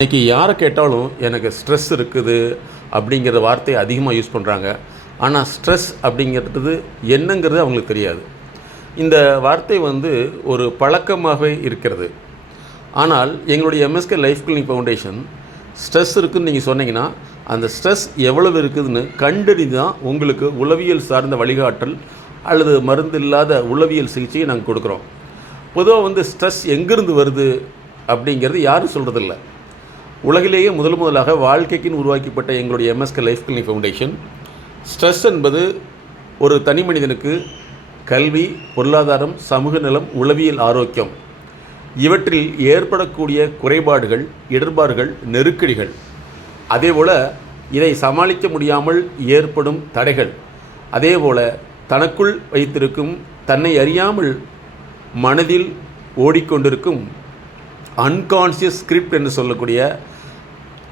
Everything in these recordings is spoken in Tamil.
இன்றைக்கி யாரை கேட்டாலும் எனக்கு ஸ்ட்ரெஸ் இருக்குது அப்படிங்கிற வார்த்தையை அதிகமாக யூஸ் பண்ணுறாங்க. ஆனால் ஸ்ட்ரெஸ் அப்படிங்கிறது என்னங்கிறது அவங்களுக்கு தெரியாது. இந்த வார்த்தை ஒரு பழக்கமாகவே இருக்கிறது. ஆனால் எங்களுடைய MSK life clinic foundation stress இருக்குதுன்னு நீங்கள் சொன்னீங்கன்னா அந்த ஸ்ட்ரெஸ் எவ்வளவு இருக்குதுன்னு கண்டறிந்து தான் உங்களுக்கு உளவியல் சார்ந்த வழிகாட்டல் அல்லது மருந்து இல்லாத உளவியல் சிகிச்சையை நாங்கள் கொடுக்குறோம். பொதுவாக ஸ்ட்ரெஸ் எங்கேருந்து வருது அப்படிங்கிறது யாரும் சொல்கிறதில்ல. உலகிலேயே முதலாக வாழ்க்கைக்குன்னு உருவாக்கப்பட்ட எங்களுடைய MSK life clinic foundation stress என்பது ஒரு தனி மனிதனுக்கு கல்வி, பொருளாதாரம், சமூக நலம், உளவியல் ஆரோக்கியம் இவற்றில் ஏற்படக்கூடிய குறைபாடுகள், இடர்பாடுகள், நெருக்கடிகள், அதேபோல் இதை சமாளிக்க முடியாமல் ஏற்படும் தடைகள், அதேபோல் தனக்குள் வைத்திருக்கும் தன்னை அறியாமல் மனதில் ஓடிக்கொண்டிருக்கும் அன்கான்ஷியஸ் ஸ்கிரிப்ட் என்று சொல்லக்கூடிய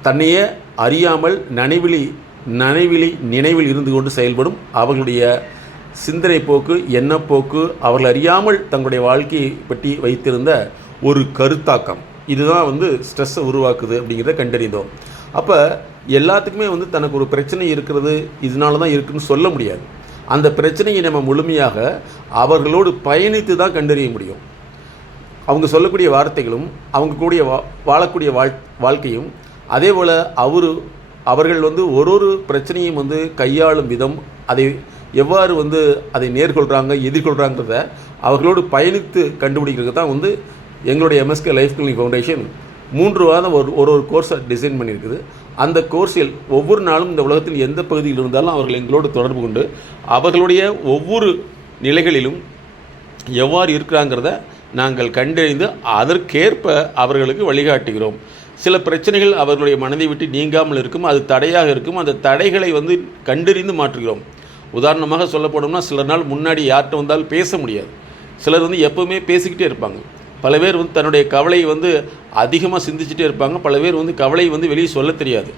தன்னையே அறியாமல் நினைவில் இருந்து கொண்டு செயல்படும் அவர்களுடைய சிந்தனை போக்கு, எண்ணப்போக்கு, அவர்கள் அறியாமல் தங்களுடைய வாழ்க்கையை பற்றி வைத்திருந்த ஒரு கருத்தாக்கம், இதுதான் ஸ்ட்ரெஸ்ஸை உருவாக்குது அப்படிங்கிறத கண்டறிந்தோம். அப்போ எல்லாத்துக்குமே தனக்கு ஒரு பிரச்சனை இருக்கிறது, இதனால தான் இருக்குதுன்னு சொல்ல முடியாது. அந்த பிரச்சனையை நம்ம முழுமையாக அவர்களோடு பயணித்து தான் கண்டறிய முடியும். அவங்க சொல்லக்கூடிய வார்த்தைகளும் அவங்க கூடிய வாழக்கூடிய வாழ்க்கையும், அதே போல் அவர்கள் ஒரு பிரச்சனையும் கையாளும் விதம், அதை எவ்வாறு அதை நேர்கொள்கிறாங்க, எதிர்கொள்கிறாங்கிறத அவர்களோடு பயணித்து கண்டுபிடிக்கிறது தான் எங்களுடைய எம்எஸ்கே லைஃப் கிளினிக் ஃபவுண்டேஷன் 3 வாரம் ஒரு கோர்ஸை டிசைன் பண்ணியிருக்குது. அந்த கோர்ஸில் ஒவ்வொரு நாளும் இந்த உலகத்தில் எந்த பகுதியில் இருந்தாலும் அவர்கள் எங்களோடு தொடர்பு கொண்டு அவர்களுடைய ஒவ்வொரு நிலைகளிலும் எவ்வாறு இருக்கிறாங்கிறத நாங்கள் கண்டறிந்து அதற்கேற்ப அவர்களுக்கு வழிகாட்டுகிறோம். சில பிரச்சனைகள் அவர்களுடைய மனதை விட்டு நீங்காமல் இருக்கும், அது தடையாக இருக்கும். அந்த தடைகளை கண்டறிந்து மாற்றுகிறோம். உதாரணமாக சொல்லப்போனோம்னா, சில நாள் முன்னாடி யார்கிட்ட வந்தாலும் பேச முடியாது. சிலர் எப்போவுமே பேசிக்கிட்டே இருப்பாங்க. பல பேர் தன்னுடைய கவலையை அதிகமாக சிந்திச்சுட்டே இருப்பாங்க. பல பேர் கவலை வெளியே சொல்ல தெரியாது.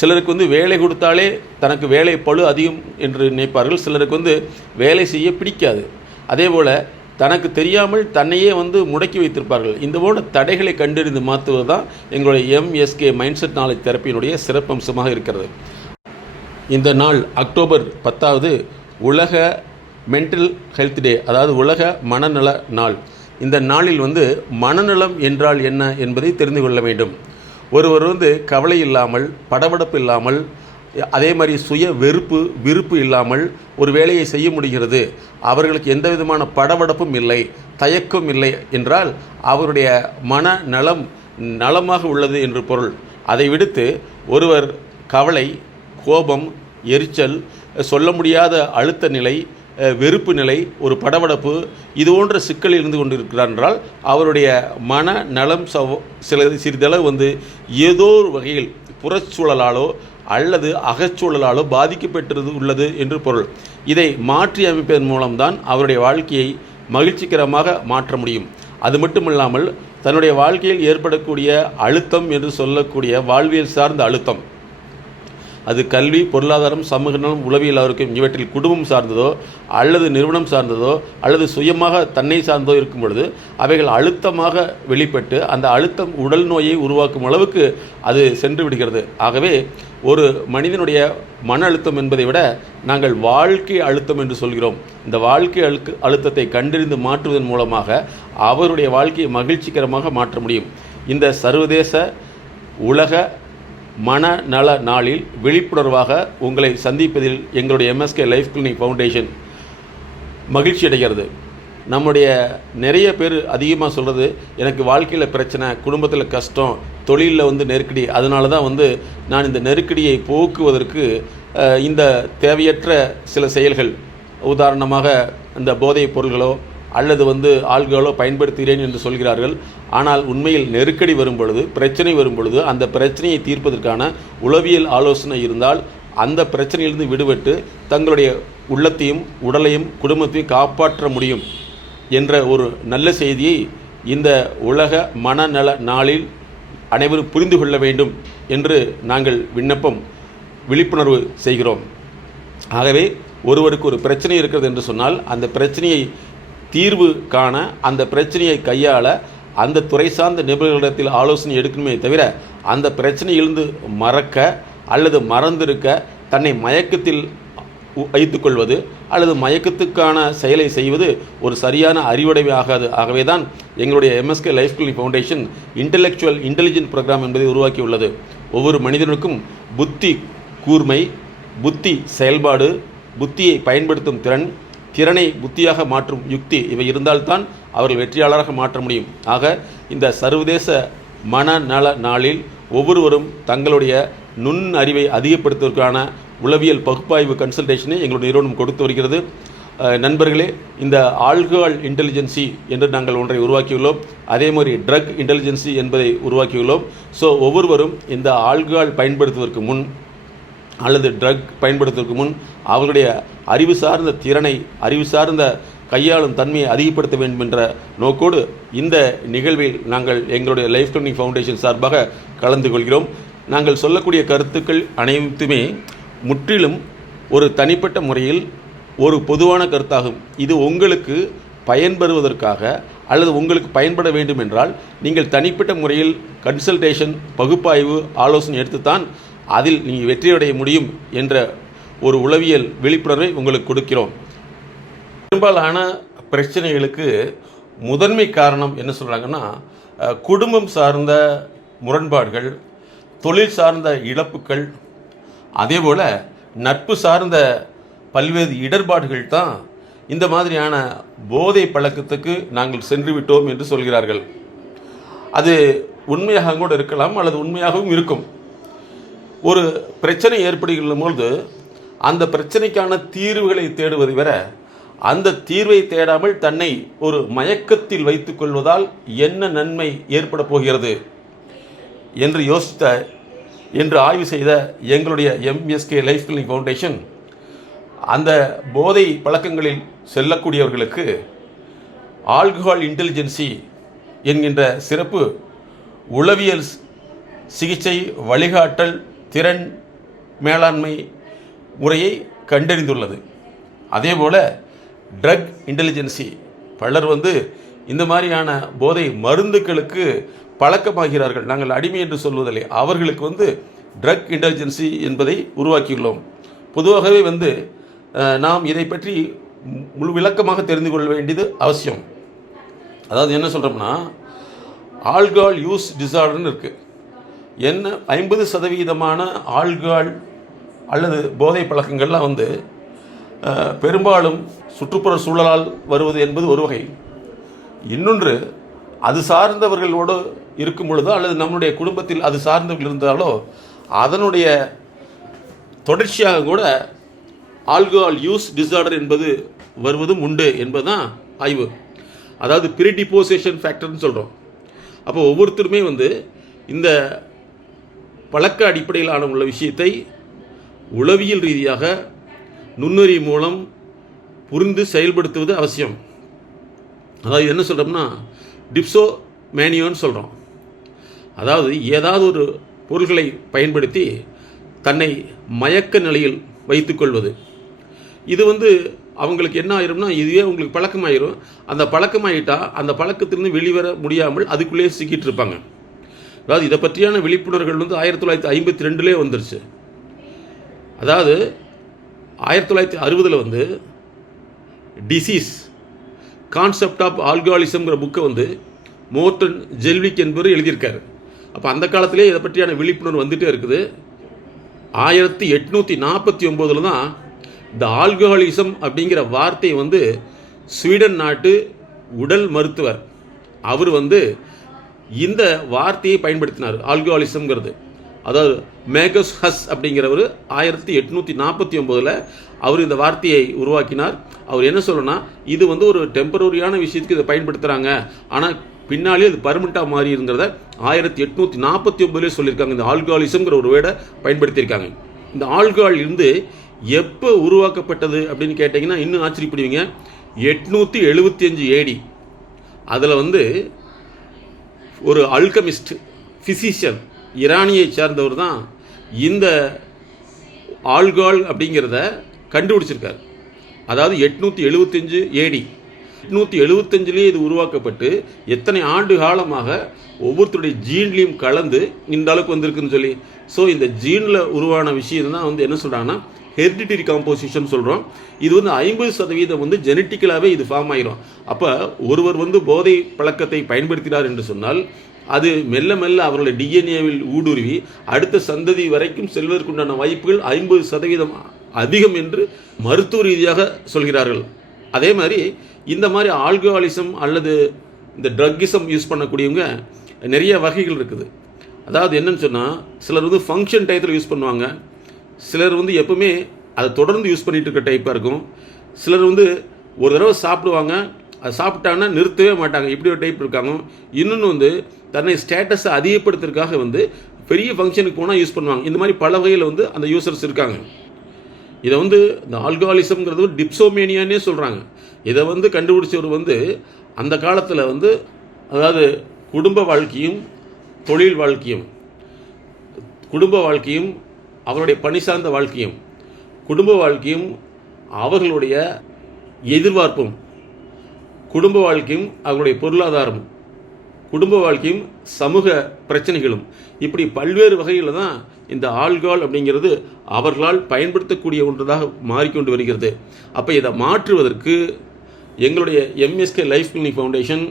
சிலருக்கு வேலை கொடுத்தாலே தனக்கு வேலை பளு அதிகம் என்று நினைப்பார்கள். சிலருக்கு வேலை செய்ய பிடிக்காது. அதே போல் தனக்கு தெரியாமல் தன்னையே முடக்கி வைத்திருப்பார்கள். இந்த போல தடைகளை கண்டறிந்து மாற்றுவது தான் எங்களுடைய எம்எஸ்கே மைண்ட் செட் நாலேஜ் தெரப்பியினுடைய சிறப்பம்சமாக இருக்கிறது. இந்த நாள் அக்டோபர் 10 உலக மென்டல் ஹெல்த் டே, அதாவது உலக மனநல நாள். இந்த நாளில் மனநலம் என்றால் என்ன என்பதை தெரிந்து கொள்ள வேண்டும். ஒருவர் கவலை இல்லாமல், படபடப்பு இல்லாமல், அதே மாதிரி சுய விருப்பு இல்லாமல் ஒரு வேலையை செய்ய முடிகிறது, அவர்களுக்கு எந்த விதமான படபடப்பும் இல்லை, தயக்கம் இல்லை என்றால் அவருடைய மனநலம் நலமாக உள்ளது என்று பொருள். அதை விடுத்து ஒருவர் கவலை, கோபம், எரிச்சல், சொல்ல முடியாத அழுத்த நிலை, வெறுப்பு நிலை, ஒரு படபடப்பு, இது போன்ற சிக்கலில் இருந்து கொண்டிருக்கிறார் என்றால் அவருடைய மனநலம் சிறிதளவு ஏதோ ஒரு வகையில் புறச்சூழலாலோ அல்லது அகச்சூழலாலோ பாதிக்கப்பட்டிருது உள்ளது என்று பொருள். இதை மாற்றி அமைப்பதன் மூலம்தான் அவருடைய வாழ்க்கையை மகிழ்ச்சிகரமாக மாற்ற முடியும். அது மட்டுமில்லாமல் தன்னுடைய வாழ்க்கையில் ஏற்படக்கூடிய அழுத்தம் என்று சொல்லக்கூடிய வாழ்வியல் சார்ந்த அழுத்தம், அது கல்வி, பொருளாதாரம், சமூக நலம், உளவியல் ஆரோக்கியம் இவற்றில் குடும்பம் சார்ந்ததோ அல்லது நிறுவனம் சார்ந்ததோ அல்லது சுயமாக தன்னை சார்ந்தோ இருக்கும் பொழுது அவைகள் அழுத்தமாக வெளிப்பட்டு அந்த அழுத்தம் உடல் நோயை உருவாக்கும் அளவுக்கு அது சென்று விடுகிறது. ஆகவே ஒரு மனிதனுடைய மன அழுத்தம் என்பதை விட நாங்கள் வாழ்க்கை அழுத்தம் என்று சொல்கிறோம். இந்த வாழ்க்கை அழுத்தத்தை கண்டறிந்து மாற்றுவதன் மூலமாக அவருடைய வாழ்க்கையை மகிழ்ச்சிகரமாக மாற்ற முடியும். இந்த சர்வதேச உலக மனநல நாளில் விழிப்புணர்வாக உங்களை சந்திப்பதில் எங்களுடைய எம்எஸ்கே லைஃப் கிளினிக் ஃபவுண்டேஷன் மகிழ்ச்சி அடைகிறது. நம்முடைய நிறைய பேர் அதிகமாக சொல்கிறது, எனக்கு வாழ்க்கையில் பிரச்சனை, குடும்பத்தில் கஷ்டம், தொழிலில் நெருக்கடி, அதனால தான் நான் இந்த நெருக்கடியை போக்குவதற்கு இந்த தேவையற்ற சில செயல்கள், உதாரணமாக இந்த போதைப் பொருள்களோ அல்லது ஆல்கஹாலோ பயன்படுத்துகிறேன் என்று சொல்கிறார்கள். ஆனால் உண்மையில் நெருக்கடி வரும் பொழுது, பிரச்சனை வரும் பொழுது அந்த பிரச்சனையை தீர்ப்பதற்கான உளவியல் ஆலோசனை இருந்தால் அந்த பிரச்சனையிலிருந்து விடுபட்டு தங்களுடைய உள்ளத்தையும் உடலையும் குடும்பத்தையும் காப்பாற்ற முடியும் என்ற ஒரு நல்ல செய்தியை இந்த உலக மனநல நாளில் அனைவரும் புரிந்து கொள்ள வேண்டும் என்று நாங்கள் விழிப்புணர்வு செய்கிறோம். ஆகவே ஒருவருக்கு ஒரு பிரச்சனை இருக்கிறது என்று சொன்னால் அந்த பிரச்சனையை தீர்வு காண, அந்த பிரச்சனையை கையாள அந்த துறை சார்ந்த நிபுணர்களிடத்தில் ஆலோசனை எடுக்கணுமே தவிர அந்த பிரச்சனையிலிருந்து மறக்க அல்லது மறந்திருக்க தன்னை மயக்கத்தில் வைத்துக்கொள்வது அல்லது மயக்கத்துக்கான செயலை செய்வது ஒரு சரியான அறிவுடைமை ஆகாது. ஆகவே தான் எங்களுடைய MSK life clinic foundation intellectual intelligent programme என்பதை உருவாக்கியுள்ளது. ஒவ்வொரு மனிதனுக்கும் புத்தி கூர்மை, புத்தி செயல்பாடு, புத்தியை பயன்படுத்தும் திறன், திறனை புத்தியாக மாற்றும் யுக்தி இவை இருந்தால்தான் அவர்கள் வெற்றியாளராக மாற்ற முடியும். ஆக இந்த சர்வதேச மனநல நாளில் ஒவ்வொருவரும் தங்களுடைய நுண் அறிவை அதிகப்படுத்துவதற்கான உளவியல் பகுப்பாய்வு கன்சல்டேஷனை எங்களுடைய நிறுவனம் கொடுத்து வருகிறது. நண்பர்களே, இந்த ஆல்கஹால் இன்டெலிஜென்சி என்று நாங்கள் ஒன்றை உருவாக்கியுள்ளோம். அதே மாதிரி ட்ரக் இன்டெலிஜென்சி என்பதை உருவாக்கியுள்ளோம். ஸோ ஒவ்வொருவரும் இந்த ஆல்கஹால் பயன்படுத்துவதற்கு முன் அல்லது ட்ரக் பயன்படுத்துவதற்கு முன் அவர்களுடைய அறிவு சார்ந்த திறனை, அறிவு சார்ந்த கையாளும் தன்மையை அதிகப்படுத்த வேண்டும் என்ற நோக்கோடு இந்த நிகழ்வில் நாங்கள் எங்களுடைய லைஃப் கிளினிக் ஃபவுண்டேஷன் சார்பாக கலந்து கொள்கிறோம். நாங்கள் சொல்லக்கூடிய கருத்துக்கள் அனைத்துமே முற்றிலும் ஒரு தனிப்பட்ட முறையில் ஒரு பொதுவான கருத்தாகும். இது உங்களுக்கு பயன்பெறுவதற்காக அல்லது உங்களுக்கு பயன்பட வேண்டும் என்றால் நீங்கள் தனிப்பட்ட முறையில் கன்சல்டேஷன், பகுப்பாய்வு, ஆலோசனை எடுத்துத்தான் அதில் நீங்கள் வெற்றியடைய முடியும் என்ற ஒரு உளவியல் விழிப்புணர்வை உங்களுக்கு கொடுக்கிறோம். பெரும்பாலான பிரச்சனைகளுக்கு முதன்மை காரணம் என்ன சொல்கிறாங்கன்னா, குடும்பம் சார்ந்த முரண்பாடுகள், தொழில் சார்ந்த இழப்புகள், அதேபோல் நட்பு சார்ந்த பல்வேறு இடர்பாடுகள் தான் இந்த மாதிரியான போதை பழக்கத்துக்கு நாங்கள் சென்று விட்டோம் என்று சொல்கிறார்கள். அது உண்மையாக கூட இருக்கலாம் அல்லது உண்மையாகவும் இருக்கும். ஒரு பிரச்சனை ஏற்படுகின்ற பொழுது அந்த பிரச்சனைக்கான தீர்வுகளை தேடுவதை விட அந்த தீர்வை தேடாமல் தன்னை ஒரு மயக்கத்தில் வைத்துக் கொள்வதால் என்ன நன்மை ஏற்பட போகிறது என்று என்று ஆய்வு செய்த எங்களுடைய MSK லைஃப் கிளினிக் ஃபவுண்டேஷன் அந்த போதை பழக்கங்களில் செல்லக்கூடியவர்களுக்கு ஆல்கஹால் இன்டெலிஜென்சி என்கின்ற சிறப்பு உளவியல் சிகிச்சை வழிகாட்டல் திறன் மேலாண்மை முறையை கண்டறிந்துள்ளது. அதேபோல் ட்ரக் இன்டெலிஜென்சி, பலர் இந்த மாதிரியான போதை மருந்துகளுக்கு பழக்கமாகிறார்கள். நாங்கள் அடிமை என்று சொல்வதில்லை, அவர்களுக்கு ட்ரக் இன்டெலிஜென்சி என்பதை உருவாக்கியுள்ளோம். பொதுவாகவே நாம் இதை பற்றி முழு விளக்கமாக தெரிந்து கொள்ள வேண்டியது அவசியம். அதாவது என்ன சொல்கிறோம்னா, ஆல்கஹால் யூஸ் டிசார்டர்னு இருக்குது. என்ன 50% ஆல்கஹால் அல்லது போதை பழக்கங்கள்லாம் பெரும்பாலும் சுற்றுப்புற சூழலால் வருவது என்பது ஒரு வகை. இன்னொன்று, அது சார்ந்தவர்களோடு இருக்கும் பொழுதோ அல்லது நம்முடைய குடும்பத்தில் அது சார்ந்தவர்கள் இருந்தாலோ அதனுடைய தொடர்ச்சியாக கூட ஆல்கஹால் யூஸ் டிசார்டர் என்பது வருவதும் உண்டு என்பதுதான் ஆய்வு. அதாவது ப்ரீடிபோசிஷன் ஃபேக்டர்னு சொல்கிறோம். அப்போ ஒவ்வொருத்தருமே இந்த பழக்க அடிப்படையிலான உள்ள விஷயத்தை உளவியல் ரீதியாக நுண்ணறிவு மூலம் புரிந்து செயல்படுத்துவது அவசியம். அதாவது என்ன சொல்கிறோம்னா, டிப்சோமேனியோன்னு சொல்கிறோம். அதாவது ஏதாவது ஒரு பொருள்களை பயன்படுத்தி தன்னை மயக்க நிலையில் வைத்துக்கொள்வது. இது அவங்களுக்கு என்ன ஆயிரும்னா, இதுவே உங்களுக்கு பழக்கமாயிரும். அந்த பழக்கமாயிட்டால் அந்த பழக்கத்திலிருந்து வெளிவர முடியாமல் அதுக்குள்ளேயே சிக்கிட்டு இருப்பாங்க. அதாவது இதை பற்றியான விழிப்புணர்வுகள் 1952 வந்துருச்சு. அதாவது 1960 டிசீஸ் கான்செப்ட் ஆஃப் ஆல்கஹாலிசம்ங்கிற புக்கை மோர்டன் ஜெல்விக் என்பவர் எழுதியிருக்காரு. அப்போ அந்த காலத்திலே இதை பற்றியான விழிப்புணர்வு வந்துகிட்டே இருக்குது. 1849 தான் இந்த ஆல்கஹாலிசம் அப்படிங்கிற வார்த்தை ஸ்வீடன் நாட்டு உடல் மருத்துவர் அவர் இந்த வார்த்தையை பயன்படுத்தினார். ஆல்கஹாலிசம்ங்கிறது, அதாவது மேகஸ் ஹஸ் அப்படிங்கிறவர் 1849 அவர் இந்த வார்த்தையை உருவாக்கினார். அவர் என்ன சொல்லணும்னா, இது ஒரு டெம்பரரியான விஷயத்துக்கு இதை பயன்படுத்துகிறாங்க, ஆனால் பின்னாலே அது பர்மனெண்ட்டாக மாறிங்கிறத 1849 சொல்லியிருக்காங்க. இந்த ஆல்கஹாலிசம்ங்கிற ஒரு வேர்டை பயன்படுத்தியிருக்காங்க. இந்த ஆல்கஹால் எப்போ உருவாக்கப்பட்டது அப்படின்னு கேட்டிங்கன்னா இன்னும் ஆச்சரியப்படுவீங்க. 875 AD. அதில் ஒரு அல்கமிஸ்ட் ஃபிசிஷியன் ஈரானியை சேர்ந்தவர் தான் இந்த ஆல்கஹால் அப்படிங்கிறத கண்டுபிடிச்சிருக்கார். அதாவது 875 AD. 875 இது உருவாக்கப்பட்டு எத்தனை ஆண்டு காலமாக ஒவ்வொருத்தருடைய ஜீன்லையும் கலந்து இந்த அளவுக்கு வந்திருக்குன்னு சொல்லி. ஸோ இந்த ஜீனில் உருவான விஷயம் தான் வந்து என்ன சொல்கிறாங்கன்னா ஹெரிடிட்டரி காம்போசிஷன் சொல்கிறோம். இது வந்து 50% வந்து ஜெனட்டிக்கலாகவே இது ஃபார்ம் ஆகிரும். அப்போ ஒருவர் வந்து போதை பழக்கத்தை பயன்படுத்தினார் என்று சொன்னால் அது மெல்ல மெல்ல அவர்களுடைய டிஎன்ஏவில் ஊடுருவி அடுத்த சந்ததி வரைக்கும் செல்வதற்குண்டான வாய்ப்புகள் 50% அதிகம் என்று மருத்துவ ரீதியாக சொல்கிறார்கள். அதே மாதிரி இந்த மாதிரி ஆல்கஹாலிசம் அல்லது இந்த ட்ரக்கிசம் யூஸ் பண்ணக்கூடியவங்க நிறைய வகைகள் இருக்குது. அதாவது என்னன்னு சொன்னால் சிலர் வந்து ஃபங்க்ஷன் டயத்தில் யூஸ் பண்ணுவாங்க, சிலர் வந்து எப்பவுமே அதை தொடர்ந்து யூஸ் பண்ணிட்டு இருக்க டைப்பாக இருக்கும், சிலர் வந்து ஒரு தடவை சாப்பிடுவாங்க, அதை சாப்பிட்டாங்கன்னா நிறுத்தவே மாட்டாங்க, இப்படி ஒரு டைப் இருக்காங்க. இன்னொன்று வந்து தன்னை ஸ்டேட்டஸை அதிகப்படுத்துறதுக்காக வந்து பெரிய ஃபங்க்ஷனுக்கு போனால் யூஸ் பண்ணுவாங்க. இந்த மாதிரி பல வகையில் வந்து அந்த யூசர்ஸ் இருக்காங்க. இதை வந்து இந்த ஆல்கஹாலிசம்ங்கிறது டிப்சோமேனியானே சொல்கிறாங்க. இதை வந்து கண்டுபிடிச்சவர் வந்து அந்த காலத்தில் வந்து அதாவது குடும்ப வாழ்க்கையும் தொழில் வாழ்க்கையும், குடும்ப வாழ்க்கையும் அவருடைய பணி சார்ந்த வாழ்க்கையும், குடும்ப வாழ்க்கையும் அவர்களுடைய எதிர்பார்ப்பும், குடும்ப வாழ்க்கையும் அவர்களுடைய பொருளாதாரம், குடும்ப வாழ்க்கையும் சமூக பிரச்சனைகளும், இப்படி பல்வேறு வகையில் தான் இந்த ஆல்கஹால் அப்படிங்கிறது அவர்களால் பயன்படுத்தக்கூடிய ஒன்றதாக மாறிக்கொண்டு வருகிறது. அப்போ இதை மாற்றுவதற்கு எங்களுடைய MSK life clinic foundation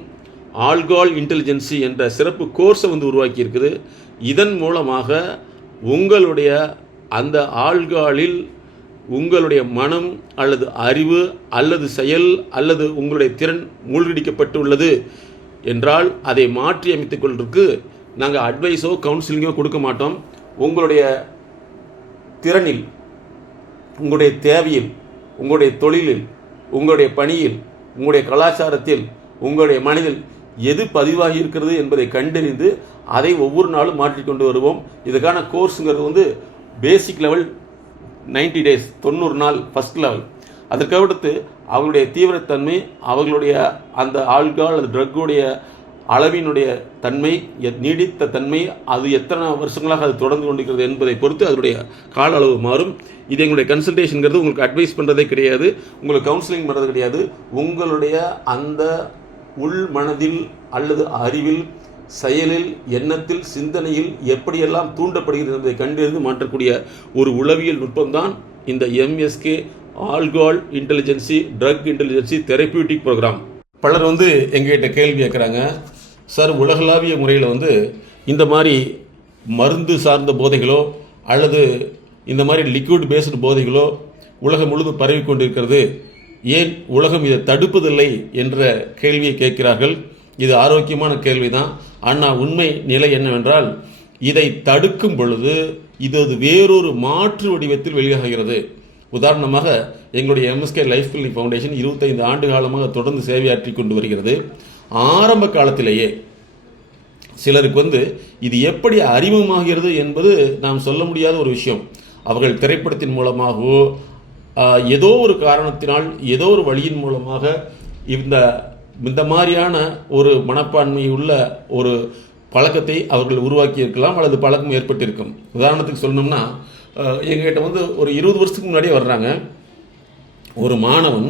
alcohol intelligence என்ற சிறப்பு கோர்ஸை வந்து உருவாக்கி இருக்குது. இதன் மூலமாக உங்களுடைய அந்த ஆல்கஹாலில் உங்களுடைய மனம் அல்லது அறிவு அல்லது செயல் அல்லது உங்களுடைய திறன் மூழ்கடிக்கப்பட்டுள்ளது என்றால் அதை மாற்றி அமைத்துக் கொள்வதற்கு நாங்கள் அட்வைஸோ கவுன்சிலிங்கோ கொடுக்க மாட்டோம். உங்களுடைய திறனில், உங்களுடைய தேவையில், உங்களுடைய தொழிலில், உங்களுடைய பணியில், உங்களுடைய கலாச்சாரத்தில், உங்களுடைய மனதில் எது பதிவாகி இருக்கிறது என்பதை கண்டறிந்து அதை ஒவ்வொரு நாளும் மாற்றிக்கொண்டு வருவோம். இதுக்கான கோர்ஸுங்கிறது வந்து பேசிக் லெவல் 90 days 90 நாள் ஃபஸ்ட் லெவல். அதுக்கடுத்து அவர்களுடைய தீவிரத்தன்மை, அவர்களுடைய அந்த ஆல்கஹால் அது ட்ரக்குடைய அளவினுடைய தன்மை, நீடித்த தன்மை, அது எத்தனை வருஷங்களாக அது தொடர்ந்து கொண்டிருக்கிறது என்பதை பொறுத்து அதனுடைய கால அளவு மாறும். இது எங்களுடைய கன்சல்டேஷனுங்கிறது உங்களுக்கு அட்வைஸ் பண்ணுறதே கிடையாது, உங்களுக்கு கவுன்சிலிங் பண்ணுறது கிடையாது. உங்களுடைய அந்த உள் மனதில் அல்லது அறிவில், செயலில், எண்ணத்தில், சிந்தனையில் எப்படியெல்லாம் தூண்டப்படுகிறது என்பதை கண்டறிந்து மாற்றக்கூடிய ஒரு உளவியல் நுட்பம்தான் இந்த MSK alcohol intelligence drug intelligence therapeutic programme. பலர் வந்து எங்ககிட்ட கேள்வி கேட்குறாங்க, சார் உலகளாவிய முறையில் வந்து இந்த மாதிரி மருந்து சார்ந்த போதைகளோ அல்லது இந்த மாதிரி லிக்விட் பேஸ்டு போதைகளோ உலகம் முழுவதும் பரவி கொண்டிருக்கிறது, ஏன் உலகம் இதை தடுப்பதில்லை என்ற கேள்வியை கேட்கிறார்கள். இது ஆரோக்கியமான கேள்வி தான். ஆனால் உண்மை நிலை என்னவென்றால் இதை தடுக்கும் பொழுது இது வேறொரு மாற்று வடிவத்தில் வெளியாகிறது. உதாரணமாக எங்களுடைய எம்எஸ்கே லைஃப் கிளினிக் ஃபவுண்டேஷன் 25 ஆண்டு காலமாக தொடர்ந்து சேவையாற்றி கொண்டு வருகிறது. ஆரம்ப காலத்திலேயே சிலருக்கு வந்து இது எப்படி அறிமுகமாகிறது என்பது நாம் சொல்ல முடியாத ஒரு விஷயம். அவர்கள் திரைப்படத்தின் மூலமாகவோ ஏதோ ஒரு காரணத்தினால் ஏதோ ஒரு வழியின் மூலமாக இந்த மாதிரியான ஒரு மனப்பான்மை உள்ள ஒரு பழக்கத்தை அவர்கள் உருவாக்கி இருக்கலாம் அல்லது பழக்கம் ஏற்பட்டிருக்கும். உதாரணத்துக்கு சொல்லணும்னா எங்ககிட்ட வந்து ஒரு 20 வருஷத்துக்கு முன்னாடியே வர்றாங்க. ஒரு மாணவன்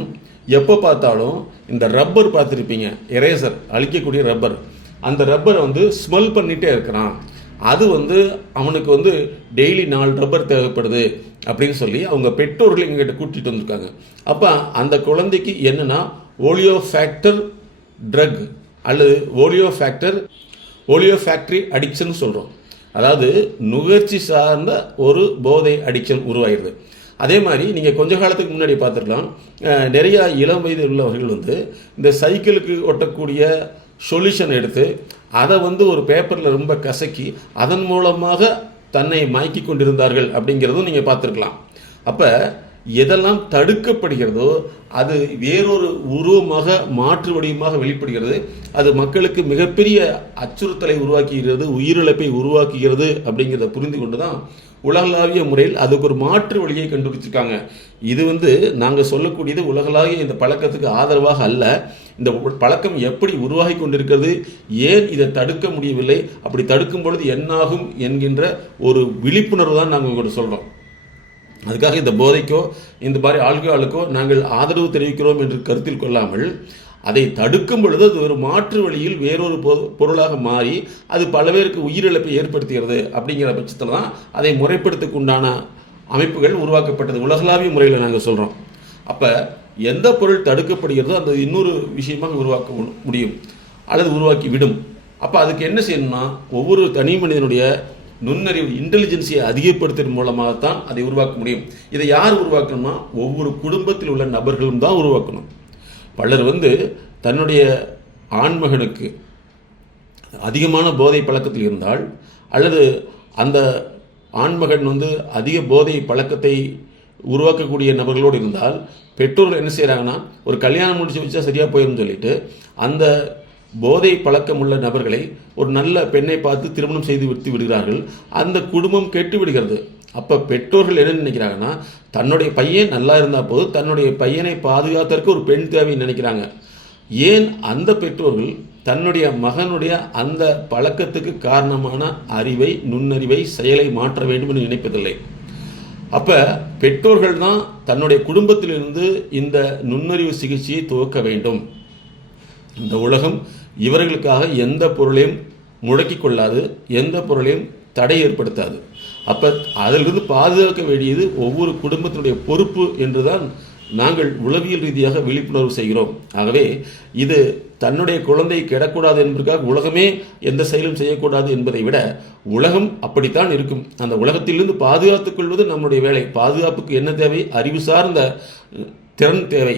எப்போ பார்த்தாலும் இந்த ரப்பர் பார்த்துருப்பீங்க, எரேசர் அழிக்கக்கூடிய ரப்பர், அந்த ரப்பரை வந்து ஸ்மெல் பண்ணிகிட்டே இருக்கிறான். அது வந்து அவனுக்கு வந்து டெய்லி 4 ரப்பர் தேவைப்படுது அப்படின்னு சொல்லி அவங்க பெற்றோர்கள் எங்ககிட்ட கூட்டிகிட்டு வந்திருக்காங்க. அப்போ அந்த குழந்தைக்கு என்னென்னா ஓலியோ ஃபேக்டர் ட்ரக் அல்லது ஓலியோ ஃபேக்டரி அடிக்ஷன் சொல்கிறோம். அதாவது நுகர்ச்சி சார்ந்த ஒரு போதை அடிக்ஷன் உருவாகிடுது. அதே மாதிரி நீங்கள் கொஞ்ச காலத்துக்கு முன்னாடி பார்த்துருக்கலாம், நிறையா இளம் வயது உள்ளவர்கள் வந்து இந்த சைக்கிளுக்கு ஒட்டக்கூடிய சொல்யூஷன் எடுத்து அதை வந்து ஒரு பேப்பரில் ரொம்ப கசக்கி அதன் மூலமாக தன்னை மயக்கி கொண்டிருந்தார்கள் அப்படிங்கிறதும் நீங்கள் பார்த்துருக்கலாம். அப்போ எதெல்லாம் தடுக்கப்படுகிறதோ அது வேறொரு உருவமாக மாற்று வடிவமாக வெளிப்படுகிறது. அது மக்களுக்கு மிகப்பெரிய அச்சுறுத்தலை உருவாக்குகிறது, உயிரிழப்பை உருவாக்குகிறது அப்படிங்கிறத புரிந்து கொண்டு தான் உலகளாவிய முறையில் அதுக்கு ஒரு மாற்று வழியை கண்டுபிடிச்சிருக்காங்க. இது வந்து நாங்கள் சொல்லக்கூடியது உலகளாவிய இந்த பழக்கத்துக்கு ஆதரவாக அல்ல. இந்த பழக்கம் எப்படி உருவாகி கொண்டிருக்கிறது, ஏன் இதை தடுக்க முடியவில்லை, அப்படி தடுக்கும் பொழுது என்னாகும் என்கின்ற ஒரு விழிப்புணர்வு தான் நாங்கள் உங்கள்கிட்ட சொல்கிறோம். அதுக்காக இந்த போதைக்கோ இந்த மாதிரி ஆல்கஹாலுக்கோ நாங்கள் ஆதரவு தெரிவிக்கிறோம் என்று கருத்தில் கொள்ளாமல் அதை தடுக்கும் பொழுது அது ஒரு மாற்று வழியில் வேறொரு பொருளாக மாறி அது பல பேருக்கு உயிரிழப்பை ஏற்படுத்துகிறது. அப்படிங்கிற பட்சத்தில் தான் அதை முறைப்படுத்துக்கு உண்டான அமைப்புகள் உருவாக்கப்பட்டது. உலகளாவிய முறையில் நாங்கள் சொல்கிறோம். அப்போ எந்த பொருள் தடுக்கப்படுகிறதோ அந்த இன்னொரு விஷயமாக உருவாக்க முடியும் அல்லது உருவாக்கி விடும். அப்போ அதுக்கு என்ன செய்யணும்னா, ஒவ்வொரு தனி மனிதனுடைய நுண்ணறிவு இன்டெலிஜென்ஸியை அதிகப்படுத்துவதன் மூலமாகத்தான் அதை உருவாக்க முடியும். இதை யார் உருவாக்கணும்னா, ஒவ்வொரு குடும்பத்தில் உள்ள நபர்களும் தான் உருவாக்கணும். பலர் தன்னுடைய ஆண்மகனுக்கு அதிகமான போதை பழக்கத்தில் இருந்தால் அல்லது அந்த ஆண்மகன் அதிக போதை பழக்கத்தை உருவாக்கக்கூடிய நபர்களோடு இருந்தால் பெற்றோர்கள் என்ன செய்கிறாங்கன்னா, ஒரு கல்யாணம் முடிச்சு வச்சா சரியாக போயிடும் சொல்லிட்டு அந்த போதை பழக்கம் உள்ள நபர்களை ஒரு நல்ல பெண்ணை பார்த்து திருமணம் செய்து விட்டு விடுகிறார்கள். அந்த குடும்பம் கெட்டு விடுகிறது. அப்போ பெற்றோர்கள் என்ன நினைக்கிறாங்கன்னா, தன்னுடைய பையன் நல்லா இருந்தால் போது தன்னுடைய பையனை பாதுகாத்தற்கு ஒரு பெண் தேவைன்னு நினைக்கிறாங்க. ஏன் அந்த பெற்றோர்கள் தன்னுடைய மகனுடைய அந்த பழக்கத்துக்கு காரணமான அறிவை, நுண்ணறிவை, செயலை மாற்ற வேண்டும் என்று நினைப்பதில்லை. அப்போ பெற்றோர்கள் தான் தன்னுடைய குடும்பத்திலிருந்து இந்த நுண்ணறிவு சிகிச்சையை துவக்க வேண்டும். இந்த உலகம் இவர்களுக்காக எந்த பொருளையும் முடக்கி கொள்ளாது, எந்த பொருளையும் தடை ஏற்படுத்தாது. அப்போ அதிலிருந்து பாதுகாக்க வேண்டியது ஒவ்வொரு குடும்பத்தினுடைய பொறுப்பு என்றுதான் நாங்கள் உளவியல் ரீதியாக விழிப்புணர்வு செய்கிறோம். ஆகவே இது தன்னுடைய குழந்தை கெடக்கூடாது என்பதற்காக உலகமே எந்த செயலும் செய்யக்கூடாது என்பதை விட உலகம் அப்படித்தான் இருக்கும். அந்த உலகத்திலிருந்து பாதுகாத்துக் கொள்வது நம்முடைய வேலை. பாதுகாப்புக்கு என்ன தேவை? அறிவு சார்ந்த திறன் தேவை.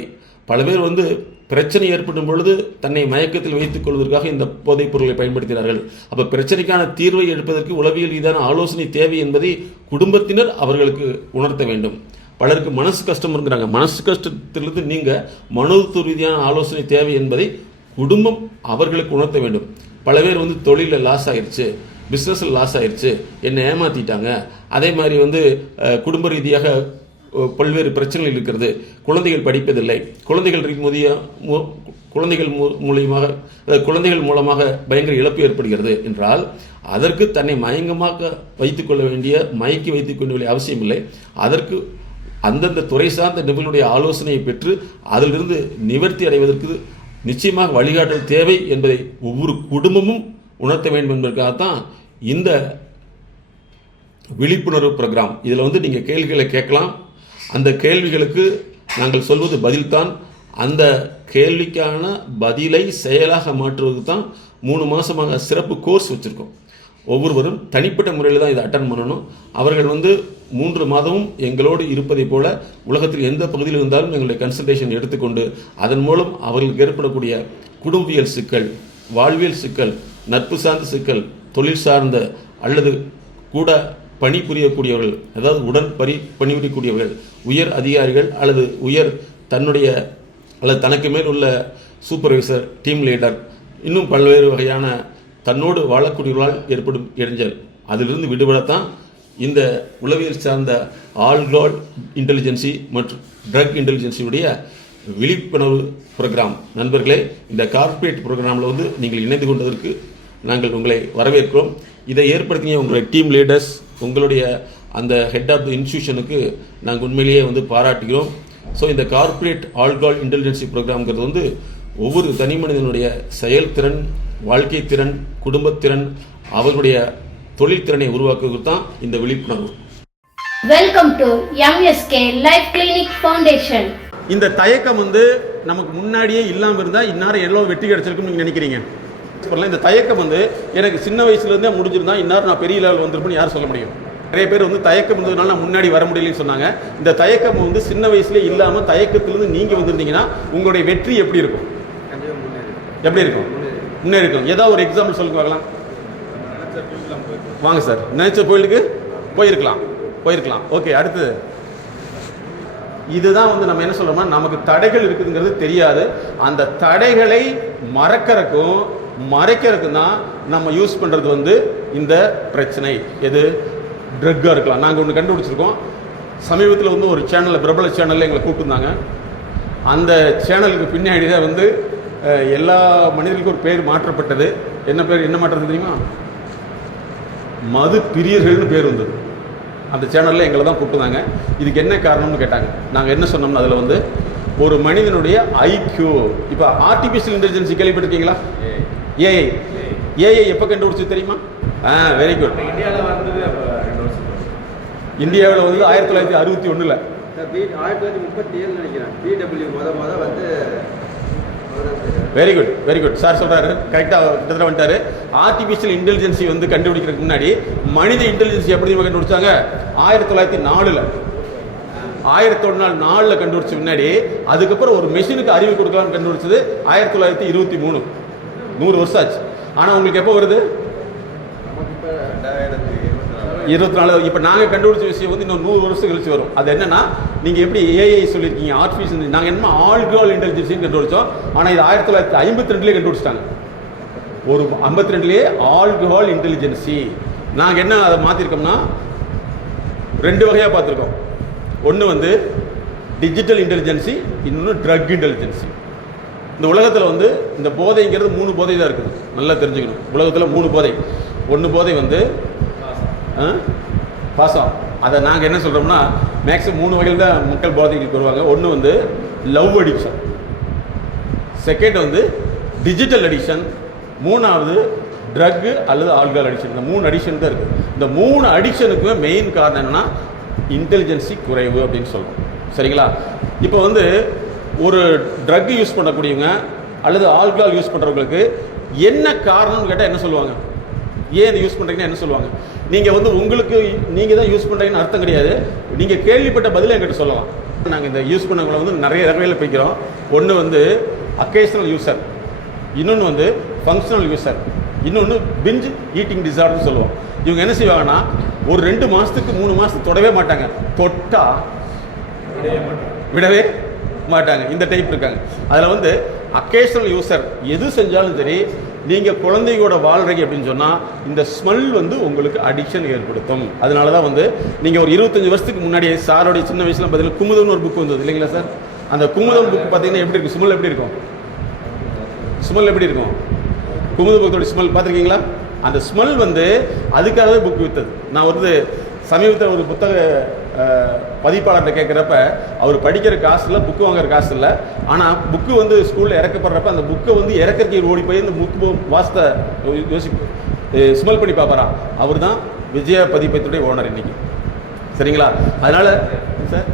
பல பேர் பிரச்சனை ஏற்படும் பொழுது தன்னை மயக்கத்தில் வைத்துக் கொள்வதற்காக இந்த போதைப் பொருளை பயன்படுத்தினார்கள். அப்போ பிரச்சனைக்கான தீர்வை எடுப்பதற்கு உளவியல் ரீதியான ஆலோசனை தேவை என்பதை குடும்பத்தினர் அவர்களுக்கு உணர்த்த வேண்டும். பலருக்கு மனசு கஷ்டம் இருக்கிறாங்க. மனசு கஷ்டத்திலிருந்து நீங்கள் மனோதத்துவ ரீதியான ஆலோசனை தேவை என்பதை குடும்பம் அவர்களுக்கு உணர்த்த வேண்டும். பல பேர் தொழிலில் லாஸ் ஆயிடுச்சு, பிஸ்னஸில் லாஸ் ஆயிடுச்சு, என்னை ஏமாற்றிட்டாங்க, அதே மாதிரி குடும்ப ரீதியாக பல்வேறு பிரச்சனைகள் இருக்கிறது, குழந்தைகள் படிப்பதில்லை, குழந்தைகள் மூலமாக பயங்கர இழப்பு ஏற்படுகிறது என்றால் அதற்கு தன்னை மயங்கமாக வைத்துக்கொள்ள வேண்டிய, மயக்கி வைத்துக் கொள்ள வேண்டிய அவசியம் இல்லை. அதற்கு அந்தந்த துறை சார்ந்த நிபுணருடைய ஆலோசனையை பெற்று அதிலிருந்து நிவர்த்தி அடைவதற்கு நிச்சயமாக வழிகாட்டல் தேவை என்பதை ஒவ்வொரு குடும்பமும் உணர்த்த வேண்டும் என்பதற்காகத்தான் இந்த விழிப்புணர்வு ப்ரோக்ராம். இதில் நீங்கள் கேள்விகளை கேட்கலாம். அந்த கேள்விகளுக்கு நாங்கள் சொல்வது பதில்தான். அந்த கேள்விக்கான பதிலை செயலாக மாற்றுவதற்கு தான் 3 மாதமாக சிறப்பு கோர்ஸ் வச்சுருக்கோம். ஒவ்வொருவரும் தனிப்பட்ட முறையில் தான் இதை அட்டன் பண்ணணும். அவர்கள் 3 மாதமும் எங்களோடு இருப்பதை போல உலகத்தில் எந்த பகுதியில் இருந்தாலும் எங்களுடைய கன்சல்டேஷன் எடுத்துக்கொண்டு அதன் மூலம் அவர்களுக்கு ஏற்படக்கூடிய குடும்பியல் சிக்கல், வாழ்வியல் சிக்கல், நட்பு சார்ந்த சிக்கல், தொழில் சார்ந்த அல்லது கூட பணிபுரியக்கூடியவர்கள், அதாவது உடன் பணிபுரியக்கூடியவர்கள், உயர் அதிகாரிகள் அல்லது தன்னுடைய அல்லது தனக்கு மேல் உள்ள சூப்பர்வைசர், டீம் லீடர், இன்னும் பல்வேறு வகையான தன்னோடு வாழக்கூடியவர்களால் ஏற்படும் இடைஞ்சல், அதிலிருந்து விடுபடத்தான் இந்த உளவியல் சார்ந்த ஆல்கஹால் இன்டெலிஜென்சி மற்றும் ட்ரக் இன்டெலிஜென்சியுடைய விழிப்புணர்வு ப்ரோக்ராம். நண்பர்களே, இந்த கார்ப்பரேட் ப்ரோக்ராமில் நீங்கள் இணைந்து கொண்டதற்கு நாங்கள் உங்களை வரவேற்கிறோம். இதை ஏற்படுத்திய உங்களுடைய டீம் லீடர்ஸ், உங்களுடைய அந்த ஹெட் ஆஃப் த இன்ஸ்டியூஷனுக்கு நாங்கள் உண்மையிலேயே பாராட்டுகிறோம். ஸோ இந்த கார்ப்பரேட் ஆல்கஹால் இன்டெலிஜென்சி ப்ரோக்ராம்ங்கிறது ஒவ்வொரு தனி மனிதனுடைய செயல்திறன், வாழ்க்கை திறன், குடும்பத்திறன், அவர்களுடைய தொழில் திறனை உருவாக்குவது தான் இந்த விழிப்புணர்வு. Welcome to MSK life clinic foundation. இந்த தயக்கம் நமக்கு முன்னாடியே இல்லாமல் இருந்தால் இந்நேரம் எல்லாம் வெற்றி கிடைச்சிருக்குன்னு நீங்கள் நினைக்கிறீங்க. இந்த தயக்கம் எனக்கு சின்ன வயசுலேருந்தே முடிஞ்சிருந்தா இந்நேரம் நான் பெரிய லெவல் வந்திருப்பேன்னு யார் சொல்ல முடியும்? நிறைய பேர் தயக்கம் இருந்ததுனால நான் முன்னாடி வர முடியலன்னு சொன்னாங்க. இந்த தயக்கம் சின்ன வயசுலேயே இல்லாமல் தயக்கத்திலிருந்து நீங்கள் வந்திருந்தீங்கன்னா உங்களுடைய வெற்றி எப்படி இருக்கும்? எப்படி இருக்கும்? முன்னே இருக்கும். ஏதாவது ஒரு எக்ஸாம்பிள் சொல்லுங்க பார்க்கலாம். வாங்க சார். நினைச்ச கோயிலுக்கு போயிருக்கலாம். ஓகே, அடுத்தது இதுதான் நம்ம என்ன சொல்றோம்னா, நமக்கு தடைகள் இருக்குதுங்கிறது தெரியாது. அந்த தடைகளை மறைக்கிறதுக்கும் தான் நம்ம யூஸ் பண்ணுறது இந்த பிரச்சனை. எது? ட்ரக்காக இருக்கலாம். நாங்கள் ஒன்று கண்டுபிடிச்சிருக்கோம். சமீபத்தில் ஒரு சேனலில், பிரபல சேனலில் எங்களை கூப்பிட்டுருந்தாங்க. அந்த சேனலுக்கு பின்னாடி தான் எல்லா மனிதர்களுக்கும் ஒரு பேர் மாற்றப்பட்டது. என்ன மாற்றது தெரியுமா? மது பிரியர்கள்னு பேர் வந்தது. அந்த சேனலில் எங்களை தான் கூப்பிட்டுருந்தாங்க. இதுக்கு என்ன காரணம்னு கேட்டாங்க. நாங்கள் என்ன சொன்னோம்னா, அதில் ஒரு மனிதனுடைய ஐக்யூ. இப்போ ஆர்டிஃபிஷியல் இன்டெலிஜென்ஸ் கேள்விப்பட்டிருக்கீங்களா? ஏஐ. ஏஐ எப்போ கண்டுபிடிச்சு தெரியுமா? Very good. இந்தியாவில் வந்து 1961. 1937 நினைக்கிறேன். பிடபிள்யூ வந்து very good very good. Sir சொல்கிறாரு கரெக்டாக கிட்டத்தட்ட வந்துட்டாரு. ஆர்டிஃபிஷியல் இன்டெலிஜென்சி வந்து கண்டுபிடிக்கிறதுக்கு முன்னாடி மனித இன்டெலிஜென்சி எப்படி கண்டுபிடிச்சாங்க? 1904. 1904 கண்டுபிடிச்ச முன்னாடி அதுக்கப்புறம் ஒரு மெஷினுக்கு அறிவு கொடுக்கலாம்னு கண்டுபிடிச்சது 1923. 100 வருஷம் ஆச்சு. ஆனால் உங்களுக்கு எப்போ வருது? 24. இப்போ நாங்கள் கண்டுபிடிச்ச விஷயம் வந்து இன்னும் 100 வருஷம் கழிச்சு வரும். அது என்னன்னா, நீங்கள் எப்படி ஏஐ சொல்லியிருக்கீங்க, ஆர்டிஃபிஷியல், நாங்கள் என்ன ஆல்கஹால் இன்டெலிஜென்சின்னு கண்டுபிடிச்சோம். ஆனால் இது 1952 கண்டுபிடிச்சிட்டாங்க. ஒரு 52 ஆல்கஹால் இன்டெலிஜென்சி. நாங்கள் என்ன அதை மாற்றிருக்கோம்னா 2 வகையாக பார்த்துருக்கோம். ஒன்று வந்து டிஜிட்டல் இன்டெலிஜென்சி, இன்னொன்று ட்ரக் இன்டெலிஜென்சி. இந்த உலகத்தில் வந்து இந்த போதைங்கிறது 3 போதை தான் இருக்குது. நல்லா தெரிஞ்சுக்கணும். உலகத்தில் 3 போதை. ஒன்று போதை வந்து பாசம். அதை நாங்கள் என்ன சொல்கிறோம்னா மேக்ஸிமம் 3 வகையில் தான் மக்கள் போதைக்கு வருவாங்க. ஒன்று வந்து லவ் அடிக்ஷன், செகண்ட் வந்து டிஜிட்டல் அடிக்ஷன், 3வது ட்ரக்கு அல்லது ஆல்கஹால் அடிக்ஷன். இந்த 3 அடிக்ஷன் தான் இருக்குது. இந்த 3 அடிக்ஷனுக்குமே மெயின் காரணம் என்னென்னா இன்டெலிஜென்சி குறைவு அப்படின்னு சொல்கிறோம். சரிங்களா? இப்போ வந்து ஒரு ட்ரக் யூஸ் பண்ணக்கூடியவங்க அல்லது ஆல்கஹால் யூஸ் பண்ணுறவங்களுக்கு என்ன காரணம்னு கேட்டால் என்ன சொல்லுவாங்க? ஏன் இதை யூஸ் பண்ணுறீங்கன்னா என்ன சொல்லுவாங்க? நீங்கள் வந்து உங்களுக்கு நீங்கள் தான் யூஸ் பண்ணுறீங்கன்னு அர்த்தம் கிடையாது. நீங்கள் கேள்விப்பட்ட பதிலை என்கிட்ட சொல்லலாம். நாங்கள் இந்த யூஸ் பண்ணவங்களை வந்து நிறைய வகையில் பிரிக்கிறோம். ஒன்று வந்து அக்கேஷனல் யூசர், இன்னொன்று வந்து ஃபங்க்ஷனல் யூசர், இன்னொன்று பிஞ்ச் ஈட்டிங் டிசார்டர்னு சொல்லுவோம். இவங்க என்ன செய்வாங்கன்னா ஒரு 2 மாதத்துக்கு 3 மாதத்துக்கு தொடவே மாட்டாங்க. தொட்டா விடவே மாட்டாங்க. இந்த டைப் இருக்காங்க. அதில் வந்து அக்கேஷனல் யூசர் எது செஞ்சாலும் சரி, நீங்கள் குழந்தையோட வாழ்றீங்க அப்படின்னு சொன்னால் இந்த ஸ்மெல் வந்து உங்களுக்கு அடிக்ஷன் ஏற்படுத்தும். அதனால தான் வந்து நீங்கள் ஒரு 25 வருஷத்துக்கு முன்னாடி சாரோடைய சின்ன வயசுல பார்த்தீங்கன்னா குமுதம்னு ஒரு புக் வந்தது இல்லைங்களா சார்? அந்த குமுதம் புக் பார்த்தீங்கன்னா எப்படி இருக்கும்? ஸ்மெல் எப்படி இருக்கும்? ஸ்மெல் எப்படி இருக்கும்? குமுத புக்கோட ஸ்மெல் பார்த்துருக்கீங்களா? அந்த ஸ்மெல் வந்து அதுக்காகவே புக் விற்றது. நான் வந்து சமீபத்தில் ஒரு புத்தக பதிப்பாளர்கிட்ட கேட்குறப்ப அவர் படிக்கிற காசு இல்லை, புக்கு வாங்குற காசு இல்லை. ஆனால் புக்கு வந்து ஸ்கூலில் இறக்கப்படுறப்ப அந்த புக்கை வந்து இறக்கிறதுக்கு ஓடி போய் இந்த புக்கு வாசத்தை ஸ்மெல் பண்ணி பார்ப்பாரா. அவர் தான் விஜயா பதிப்பகத்துடைய ஓனர் இன்னைக்கு. சரிங்களா? அதனால் சார்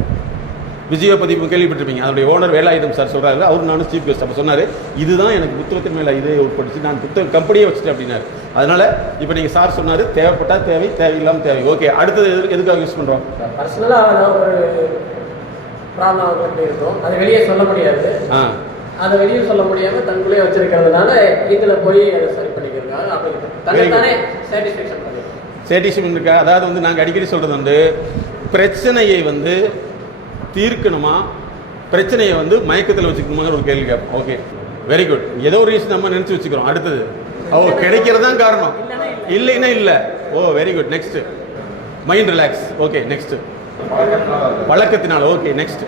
விஜயா பதிப்பு கேள்விப்பட்டிருப்பீங்க. அதனுடைய ஓனர் வேலாயுதம் சார் சொல்கிறாரு. அவர் நானும் சீஃப் கெஸ்ட். அப்போ சொன்னார், இதுதான் எனக்கு புத்தகத்தின் மேலே இதே உட்படுத்தி நான் புத்தக கம்பெனியே வச்சுட்டேன் அப்படின்னாரு. அதனால் இப்போ நீங்கள் சார் சொன்னார் தேவைப்பட்டால் தேவை, தேவையில்லாமல் தேவை. ஓகே, அடுத்தது எதுக்காக யூஸ் பண்ணுறோம்? பர்சனலாக ஒரு ப்ராப்ளம் இருக்கும், அதை வெளியே சொல்ல முடியாது. அதை வெளியே சொல்ல முடியாமல் தன்னுள்ளே வச்சிருக்கிறதுனால இதில் போய் அதை சரி பண்ணிக்கிறதுக்காக அப்படி தன்னைத்தானே சாட்டிஸ்ஃபேக்ஷன் பண்ணிக்கிறோம். சாட்டிஸ்ஃபேக்ஷன் இருக்கா? அதாவது வந்து நாங்கள் அடிக்கடி சொல்கிறது வந்து பிரச்சனையை வந்து தீர்க்கணுமா, பிரச்சனையை வந்து மயக்கத்தில் வச்சுக்கணுமாங்கிற ஒரு கேள்வி கேட்போம். Okay, very good. ஏதோ ஒரு ரீசன் நம்ம நினச்சி வச்சுக்கிறோம். அடுத்தது கிடைக்கிறது தான் காரணம், இல்லைன்னா இல்லை. Oh very good. Next mind relax. Okay, next பழக்கத்தினால. Okay, next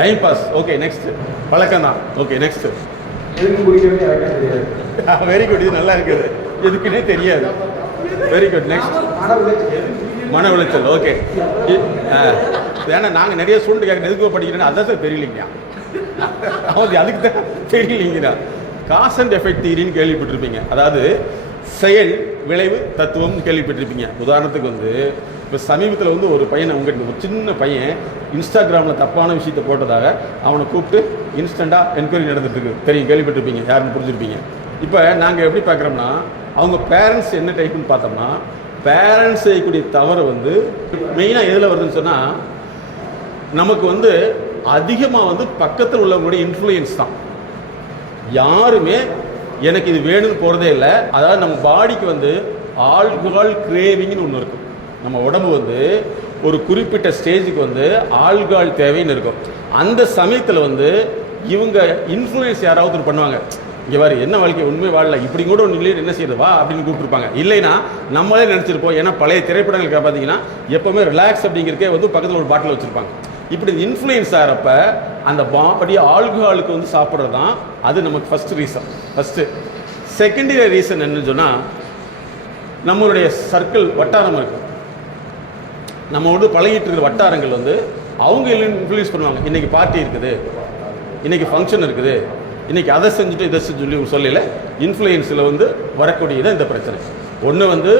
time pass. Okay, next பழக்கம் தான். Okay, next very good. இது நல்லா இருக்குது, எதுக்குன்னே தெரியாது. Very good. நெக்ஸ்ட் மன உளைச்சல். ஓகே, ஏன்னா நாங்கள் நிறைய ஸ்டூடெண்ட் கேட்குறேன் எதுக்கு படிக்கிறேன்னு, அதான் சார் தெரியலைங்க. அதுக்கு தான் தெரியலைங்கண்ணா. காஸ் அண்ட் எஃபெக்ட் தியரின்னு கேள்விப்பட்டிருப்பீங்க. அதாவது செயல் விளைவு தத்துவம்னு கேள்விப்பட்டிருப்பீங்க. உதாரணத்துக்கு வந்து இப்போ சமீபத்தில் வந்து ஒரு பையனை உங்கள்கிட்ட ஒரு சின்ன பையன் இன்ஸ்டாகிராமில் தப்பான விஷயத்தை போட்டதாக அவனை கூப்பிட்டு இன்ஸ்டண்ட்டாக என்கொயரி நடந்துட்டுருக்கு. தெரியும், கேள்விப்பட்டிருப்பீங்க, யாருன்னு புரிஞ்சுருப்பீங்க. இப்போ நாங்கள் எப்படி பார்க்குறோம்னா அவங்க பேரண்ட்ஸ் என்ன டைப்புன்னு பார்த்தோம்னா, பேரண்ட்ஸ் செய்யக்கூடிய தவறு வந்து மெயினாக எதில் வருதுன்னு சொன்னால் நமக்கு வந்து அதிகமாக வந்து பக்கத்தில் உள்ளவங்களுடைய இன்ஃப்ளூயன்ஸ் தான். யாருமே எனக்கு இது வேணும்னு போகிறதே இல்லை. அதாவது நம்ம பாடிக்கு வந்து ஆல்கஹால் கிரேவிங்னு ஒன்று இருக்கும். நம்ம உடம்பு வந்து ஒரு குறிப்பிட்ட ஸ்டேஜுக்கு வந்து ஆல்கஹால் தேவைன்னு இருக்கும். அந்த சமயத்தில் வந்து இவங்க இன்ஃப்ளூயன்ஸ் யாராவது பண்ணுவாங்க. இங்கே பாரு, என்ன வாழ்க்கை உண்மை வாழல, இப்படி கூட ஒன்று இல்லைன்னு என்ன செய்யுது வா அப்படின்னு கூப்பிட்டுருப்பாங்க. இல்லைன்னா நம்மளே நினச்சிருப்போம். ஏன்னா பழைய திரைப்படங்களுக்கு பார்த்தீங்கன்னா எப்போவுமே ரிலாக்ஸ் அப்படிங்கிறக்கே வந்து பக்கத்தில் ஒரு பாட்டில் வச்சுருப்பாங்க. இப்படி இன்ஃப்ளூயன்ஸ் ஆகிறப்ப அந்த பாடி ஆல்கஹாலுக்கு வந்து சாப்பிட்றது தான் அது நமக்கு first reason. First secondary reason என்னன்னு சொன்னால் நம்மளுடைய சர்க்கிள் வட்டாரம் இருக்குது. நம்ம வந்து பழகிட்டு இருக்கிற வட்டாரங்கள் வந்து அவங்க இன்ஃப்ளூயன்ஸ் பண்ணுவாங்க. இன்றைக்கி பார்ட்டி இருக்குது, இன்றைக்கி ஃபங்க்ஷன் இருக்குது, இன்றைக்கி அதை செஞ்சுட்டு இதை சொல்லல இன்ஃப்ளூயன்ஸில் வந்து வரக்கூடியதான் இந்த பிரச்சனை. ஒன்று வந்து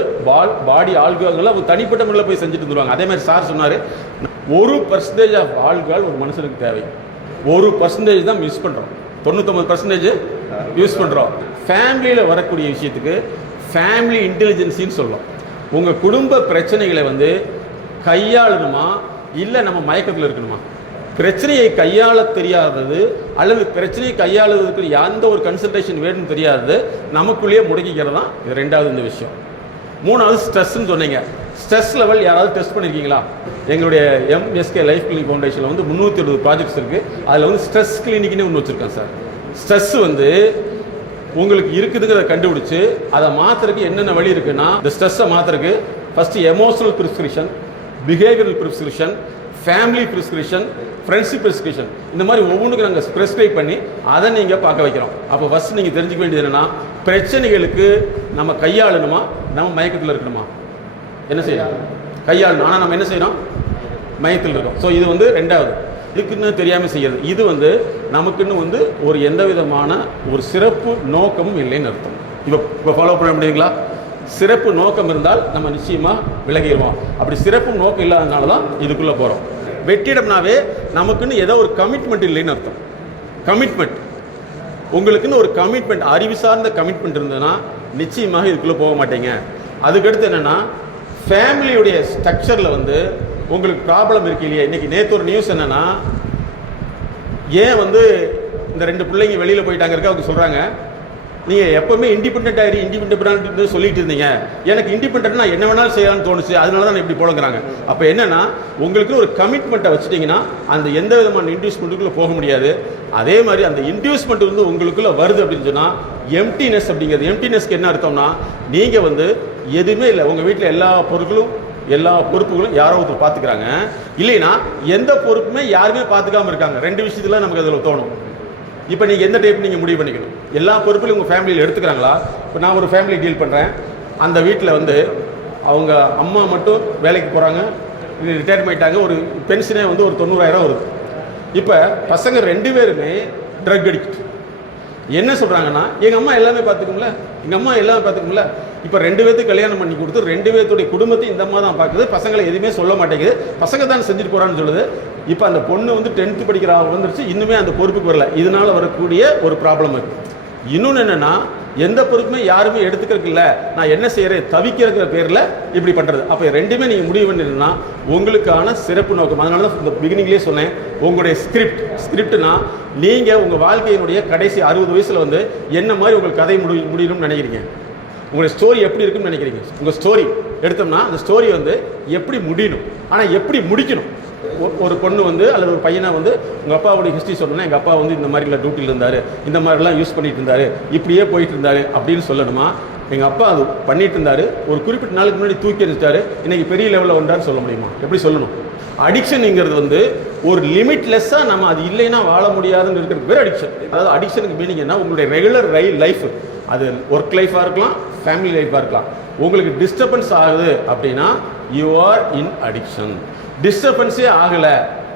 பாடி ஆள்கால்களை அவங்க தனிப்பட்ட முறையில் போய் செஞ்சுட்டு வந்துடுவாங்க. அதே மாதிரி சார் சொன்னார், 1% ஆஃப் ஆள்கால் ஒரு மனுஷனுக்கு தேவை. 1% தான் யூஸ் பண்ணுறோம், 99% யூஸ் பண்ணுறோம். ஃபேமிலியில் வரக்கூடிய விஷயத்துக்கு ஃபேமிலி இன்டெலிஜென்சின்னு சொல்லலாம். உங்கள் குடும்ப பிரச்சனைகளை வந்து கையாளணுமா இல்லை நம்ம மயக்கத்தில் இருக்கணுமா? பிரச்சனையை கையாள தெரியாதது அல்லது பிரச்சனையை கையாளுவதற்கு எந்த ஒரு கன்சல்டேஷன் வேணும்னு தெரியாதது நமக்குள்ளேயே முடக்கிக்கிறது தான் இது. ரெண்டாவது இந்த விஷயம். மூணாவது ஸ்ட்ரெஸ்ன்னு சொன்னீங்க. ஸ்ட்ரெஸ் லெவல் யாராவது டெஸ்ட் பண்ணியிருக்கீங்களா? எங்களுடைய எம்எஸ்கே லைஃப் கிளினிக் ஃபவுண்டேஷனில் வந்து 320 ப்ராஜெக்ட்ஸ் இருக்குது. அதில் வந்து ஸ்ட்ரெஸ் கிளினிக்னு ஒன்று வச்சுருக்கேன் சார். ஸ்ட்ரெஸ் வந்து உங்களுக்கு இருக்குதுங்கிறத கண்டுபிடிச்சு அதை மாற்றுறதுக்கு என்னென்ன வழி இருக்குன்னா, இந்த ஸ்ட்ரெஸ்ஸை மாற்றுறதுக்கு first emotional prescription, behavioural prescription, family prescription, friendship prescription, இந்த மாதிரி ஒவ்வொன்றுக்கும் நாங்கள் ப்ரிஸ்கிரைப் பண்ணி அதை நீங்கள் பார்க்க வைக்கிறோம். அப்போ ஃபஸ்ட்டு நீங்கள் தெரிஞ்சுக்க வேண்டியது என்னென்னா, பிரச்சனைகளுக்கு நம்ம கையாளணுமா நம்ம மயக்கத்தில் இருக்கணுமா? என்ன செய்யணும்? கையாளணும். ஆனால் நம்ம என்ன செய்யணும்? மயக்கத்தில் இருக்கோம். ஸோ இது வந்து ரெண்டாவது. இதுக்குன்னு தெரியாமல் செய்யறது. இது வந்து நமக்குன்னு வந்து ஒரு எந்த விதமான ஒரு சிறப்பு நோக்கமும் இல்லைன்னு அர்த்தம். இப்போ ஃபாலோ பண்ண முடியுங்களா? சிறப்பு நோக்கம் இருந்தால் நம்ம நிச்சயமாக விலகிடுவோம். அப்படி சிறப்பு நோக்கம் இல்லாதனால தான் இதுக்குள்ளே போகிறோம். வெற்றிடம்னாவே நமக்குன்னு ஏதோ ஒரு கமிட்மெண்ட் இல்லைன்னு அர்த்தம். கமிட்மெண்ட், உங்களுக்குன்னு ஒரு கமிட்மெண்ட், அறிவு சார்ந்த கமிட்மெண்ட் இருந்ததுன்னா நிச்சயமாக இதுக்குள்ளே போக மாட்டீங்க. அதுக்கடுத்து என்னென்னா, ஃபேமிலியுடைய ஸ்ட்ரக்சரில் வந்து உங்களுக்கு ப்ராப்ளம் இருக்கு இல்லையா? இன்றைக்கி நேற்று ஒரு நியூஸ் என்னென்னா, ஏன் வந்து இந்த 2 பிள்ளைங்க வெளியில் போயிட்டாங்க இருக்க அவங்க சொல்கிறாங்க, நீங்கள் எப்போவுமே இண்டிபெண்ட் சொல்லிட்டு இருந்தீங்க, எனக்கு இண்டிபெண்ட் நான் என்ன வேணாலும் செய்யலாம்னு தோணுச்சு, அதனால தான் இப்படி போலங்கிறாங்க. அப்போ என்னென்னா, உங்களுக்கு ஒரு கமிட்மெண்ட்டை வச்சுட்டிங்கன்னா அந்த எந்த விதமான இன்டியூஸ்மெண்ட்டுக்குள்ளே போக முடியாது. அதே மாதிரி அந்த இன்டியூஸ்மெண்ட் வந்து உங்களுக்குள்ளே வருது அப்படின்னு சொன்னால் எம்டினஸ் அப்படிங்கிறது. எம்டினஸ்க்கு என்ன அர்த்தம்னா, நீங்கள் வந்து எதுவுமே இல்லை, உங்கள் வீட்டில் எல்லா பொறுப்புகளும் யாரோ ஒருத்தர் பார்த்துக்கிறாங்க, இல்லைன்னா எந்த பொறுப்புமே யாருமே பார்த்துக்காமல் இருக்காங்க. 2 விஷயத்துல நமக்கு அதில் தோணும். இப்போ நீங்கள் எந்த டைப் நீங்கள் முடிவு பண்ணிக்கணும். எல்லா பொறுப்புலையும் உங்கள் ஃபேமிலியில் எடுத்துக்கிறாங்களா? இப்போ நான் ஒரு ஃபேமிலி டீல் பண்ணுறேன், அந்த வீட்டில் வந்து அவங்க அம்மா மட்டும் வேலைக்கு போகிறாங்க, ரிட்டையர்மெண்ட் ஆயிட்டாங்க, ஒரு பென்ஷனே வந்து ஒரு 90,000 வருது. இப்போ பசங்க 2 பேருமே ட்ரக் அடிக்ட். என்ன சொல்கிறாங்கன்னா, எங்கள் அம்மா எல்லாமே பார்த்துக்கும்ல. இப்போ 2 பேர்த்துக்கு கல்யாணம் பண்ணி கொடுத்து 2 பேர்த்துடைய குடும்பத்தை இந்த அம்மா தான் பார்க்குது, பசங்களை எதுவுமே சொல்ல மாட்டேங்குது, பசங்க தான் செஞ்சுட்டு போகிறான்னு சொல்லுது. இப்போ அந்த பொண்ணு வந்து 10th படிக்கிற வந்துருச்சு, இன்னுமே அந்த பொறுப்புக்கு வரல. இதனால் வரக்கூடிய ஒரு ப்ராப்ளம் இருக்குது. இன்னொன்று என்னென்னா, எந்த பொறுப்புமே யாருமே எடுத்துக்கிறதுக்கு இல்லை, நான் என்ன செய்கிறேன் தவிக்கிறங்கிற பேரில் இப்படி பண்ணுறது. அப்போ 2மே நீங்கள் முடிவு பண்ணிருந்தா உங்களுக்கான சிறப்பு நோக்கம். அதனால தான் இந்த பிகினிங்லேயே சொன்னேன், உங்களுடைய ஸ்கிரிப்ட்னா நீங்கள் உங்கள் வாழ்க்கையினுடைய கடைசி 60 வயசில் வந்து என்ன மாதிரி உங்களுக்கு கதை முடியணும்னு நினைக்கிறீங்க, உங்களுடைய ஸ்டோரி எப்படி இருக்குன்னு நினைக்கிறீங்க. உங்கள் ஸ்டோரி எடுத்தோம்னா அந்த ஸ்டோரி வந்து எப்படி முடியணும், ஆனால் எப்படி முடிக்கணும். ஒரு பொண்ணு வந்து அல்லது ஒரு பையனை வந்து உங்கள் அப்பாவுடைய ஹிஸ்ட்ரி சொல்லணும்னா, எங்கள் அப்பா வந்து இந்த மாதிரிலாம் டியூட்டியில் இருந்தார், இந்த மாதிரிலாம் யூஸ் பண்ணிட்டு இருந்தார், இப்படியே போயிட்டு இருந்தார் அப்படின்னு சொல்லணுமா? எங்கள் அப்பா அது பண்ணிட்டு இருந்தார், ஒரு குறிப்பிட்ட நாளுக்கு முன்னாடி தூக்கி எறிஞ்சிட்டாரு, இன்றைக்கி பெரிய லெவலில் வந்தான்னு சொல்ல முடியுமா? எப்படி சொல்லணும்? அடிக்ஷனுங்கிறது வந்து ஒரு லிமிட்லெஸ்ஸாக நம்ம அது இல்லைன்னா வாழ முடியாதுன்னு இருக்கிற பேர் அடிக்ஷன். அதாவது அடிக்ஷனுக்கு மீனிங் என்ன, உங்களுடைய ரெகுலர் லைஃப், அது ஒர்க் லைஃபாக இருக்கலாம், ஃபேமிலி லைஃபாக இருக்கலாம், உங்களுக்கு டிஸ்டர்பன்ஸ் ஆகுது அப்படின்னா யூ ஆர் இன் அடிக்ஷன். டிஸ்டர்பன்ஸே ஆகலை,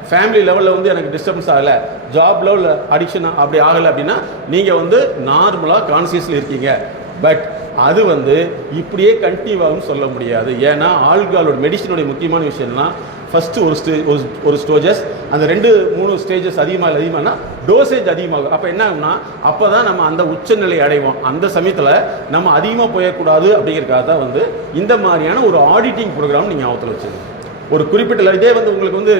ஃபேமிலி லெவலில் வந்து எனக்கு டிஸ்டர்பன்ஸ் ஆகலை, ஜாப் லெவலில் அடிக்ஷன் அப்படி ஆகலை அப்படின்னா நீங்கள் வந்து நார்மலாக கான்சியஸில் இருக்கீங்க. பட் அது வந்து இப்படியே கண்டினியூ ஆகும்னு சொல்ல முடியாது. ஏன்னா ஆல்கஹாலோட மெடிசனோடைய முக்கியமான விஷயம்னா, ஃபஸ்ட்டு ஒரு ஸ்டேஜஸ், அந்த 2-3 ஸ்டேஜஸ் அதிகமாகனா டோசேஜ் அதிகமாகும். அப்போ என்ன ஆகும்னா, அப்போ தான் நம்ம அந்த உச்சநிலை அடைவோம். அந்த சமயத்தில் நம்ம அதிகமாக போயக்கூடாது அப்படிங்கிறதுக்காக தான் வந்து இந்த மாதிரியான ஒரு ஆடிட்டிங் ப்ரோக்ராம் நீங்கள் ஆபத்தில் வச்சுருக்கோம். ஒரு குறிப்பிட்ட இதே வந்து உங்களுக்கு வந்து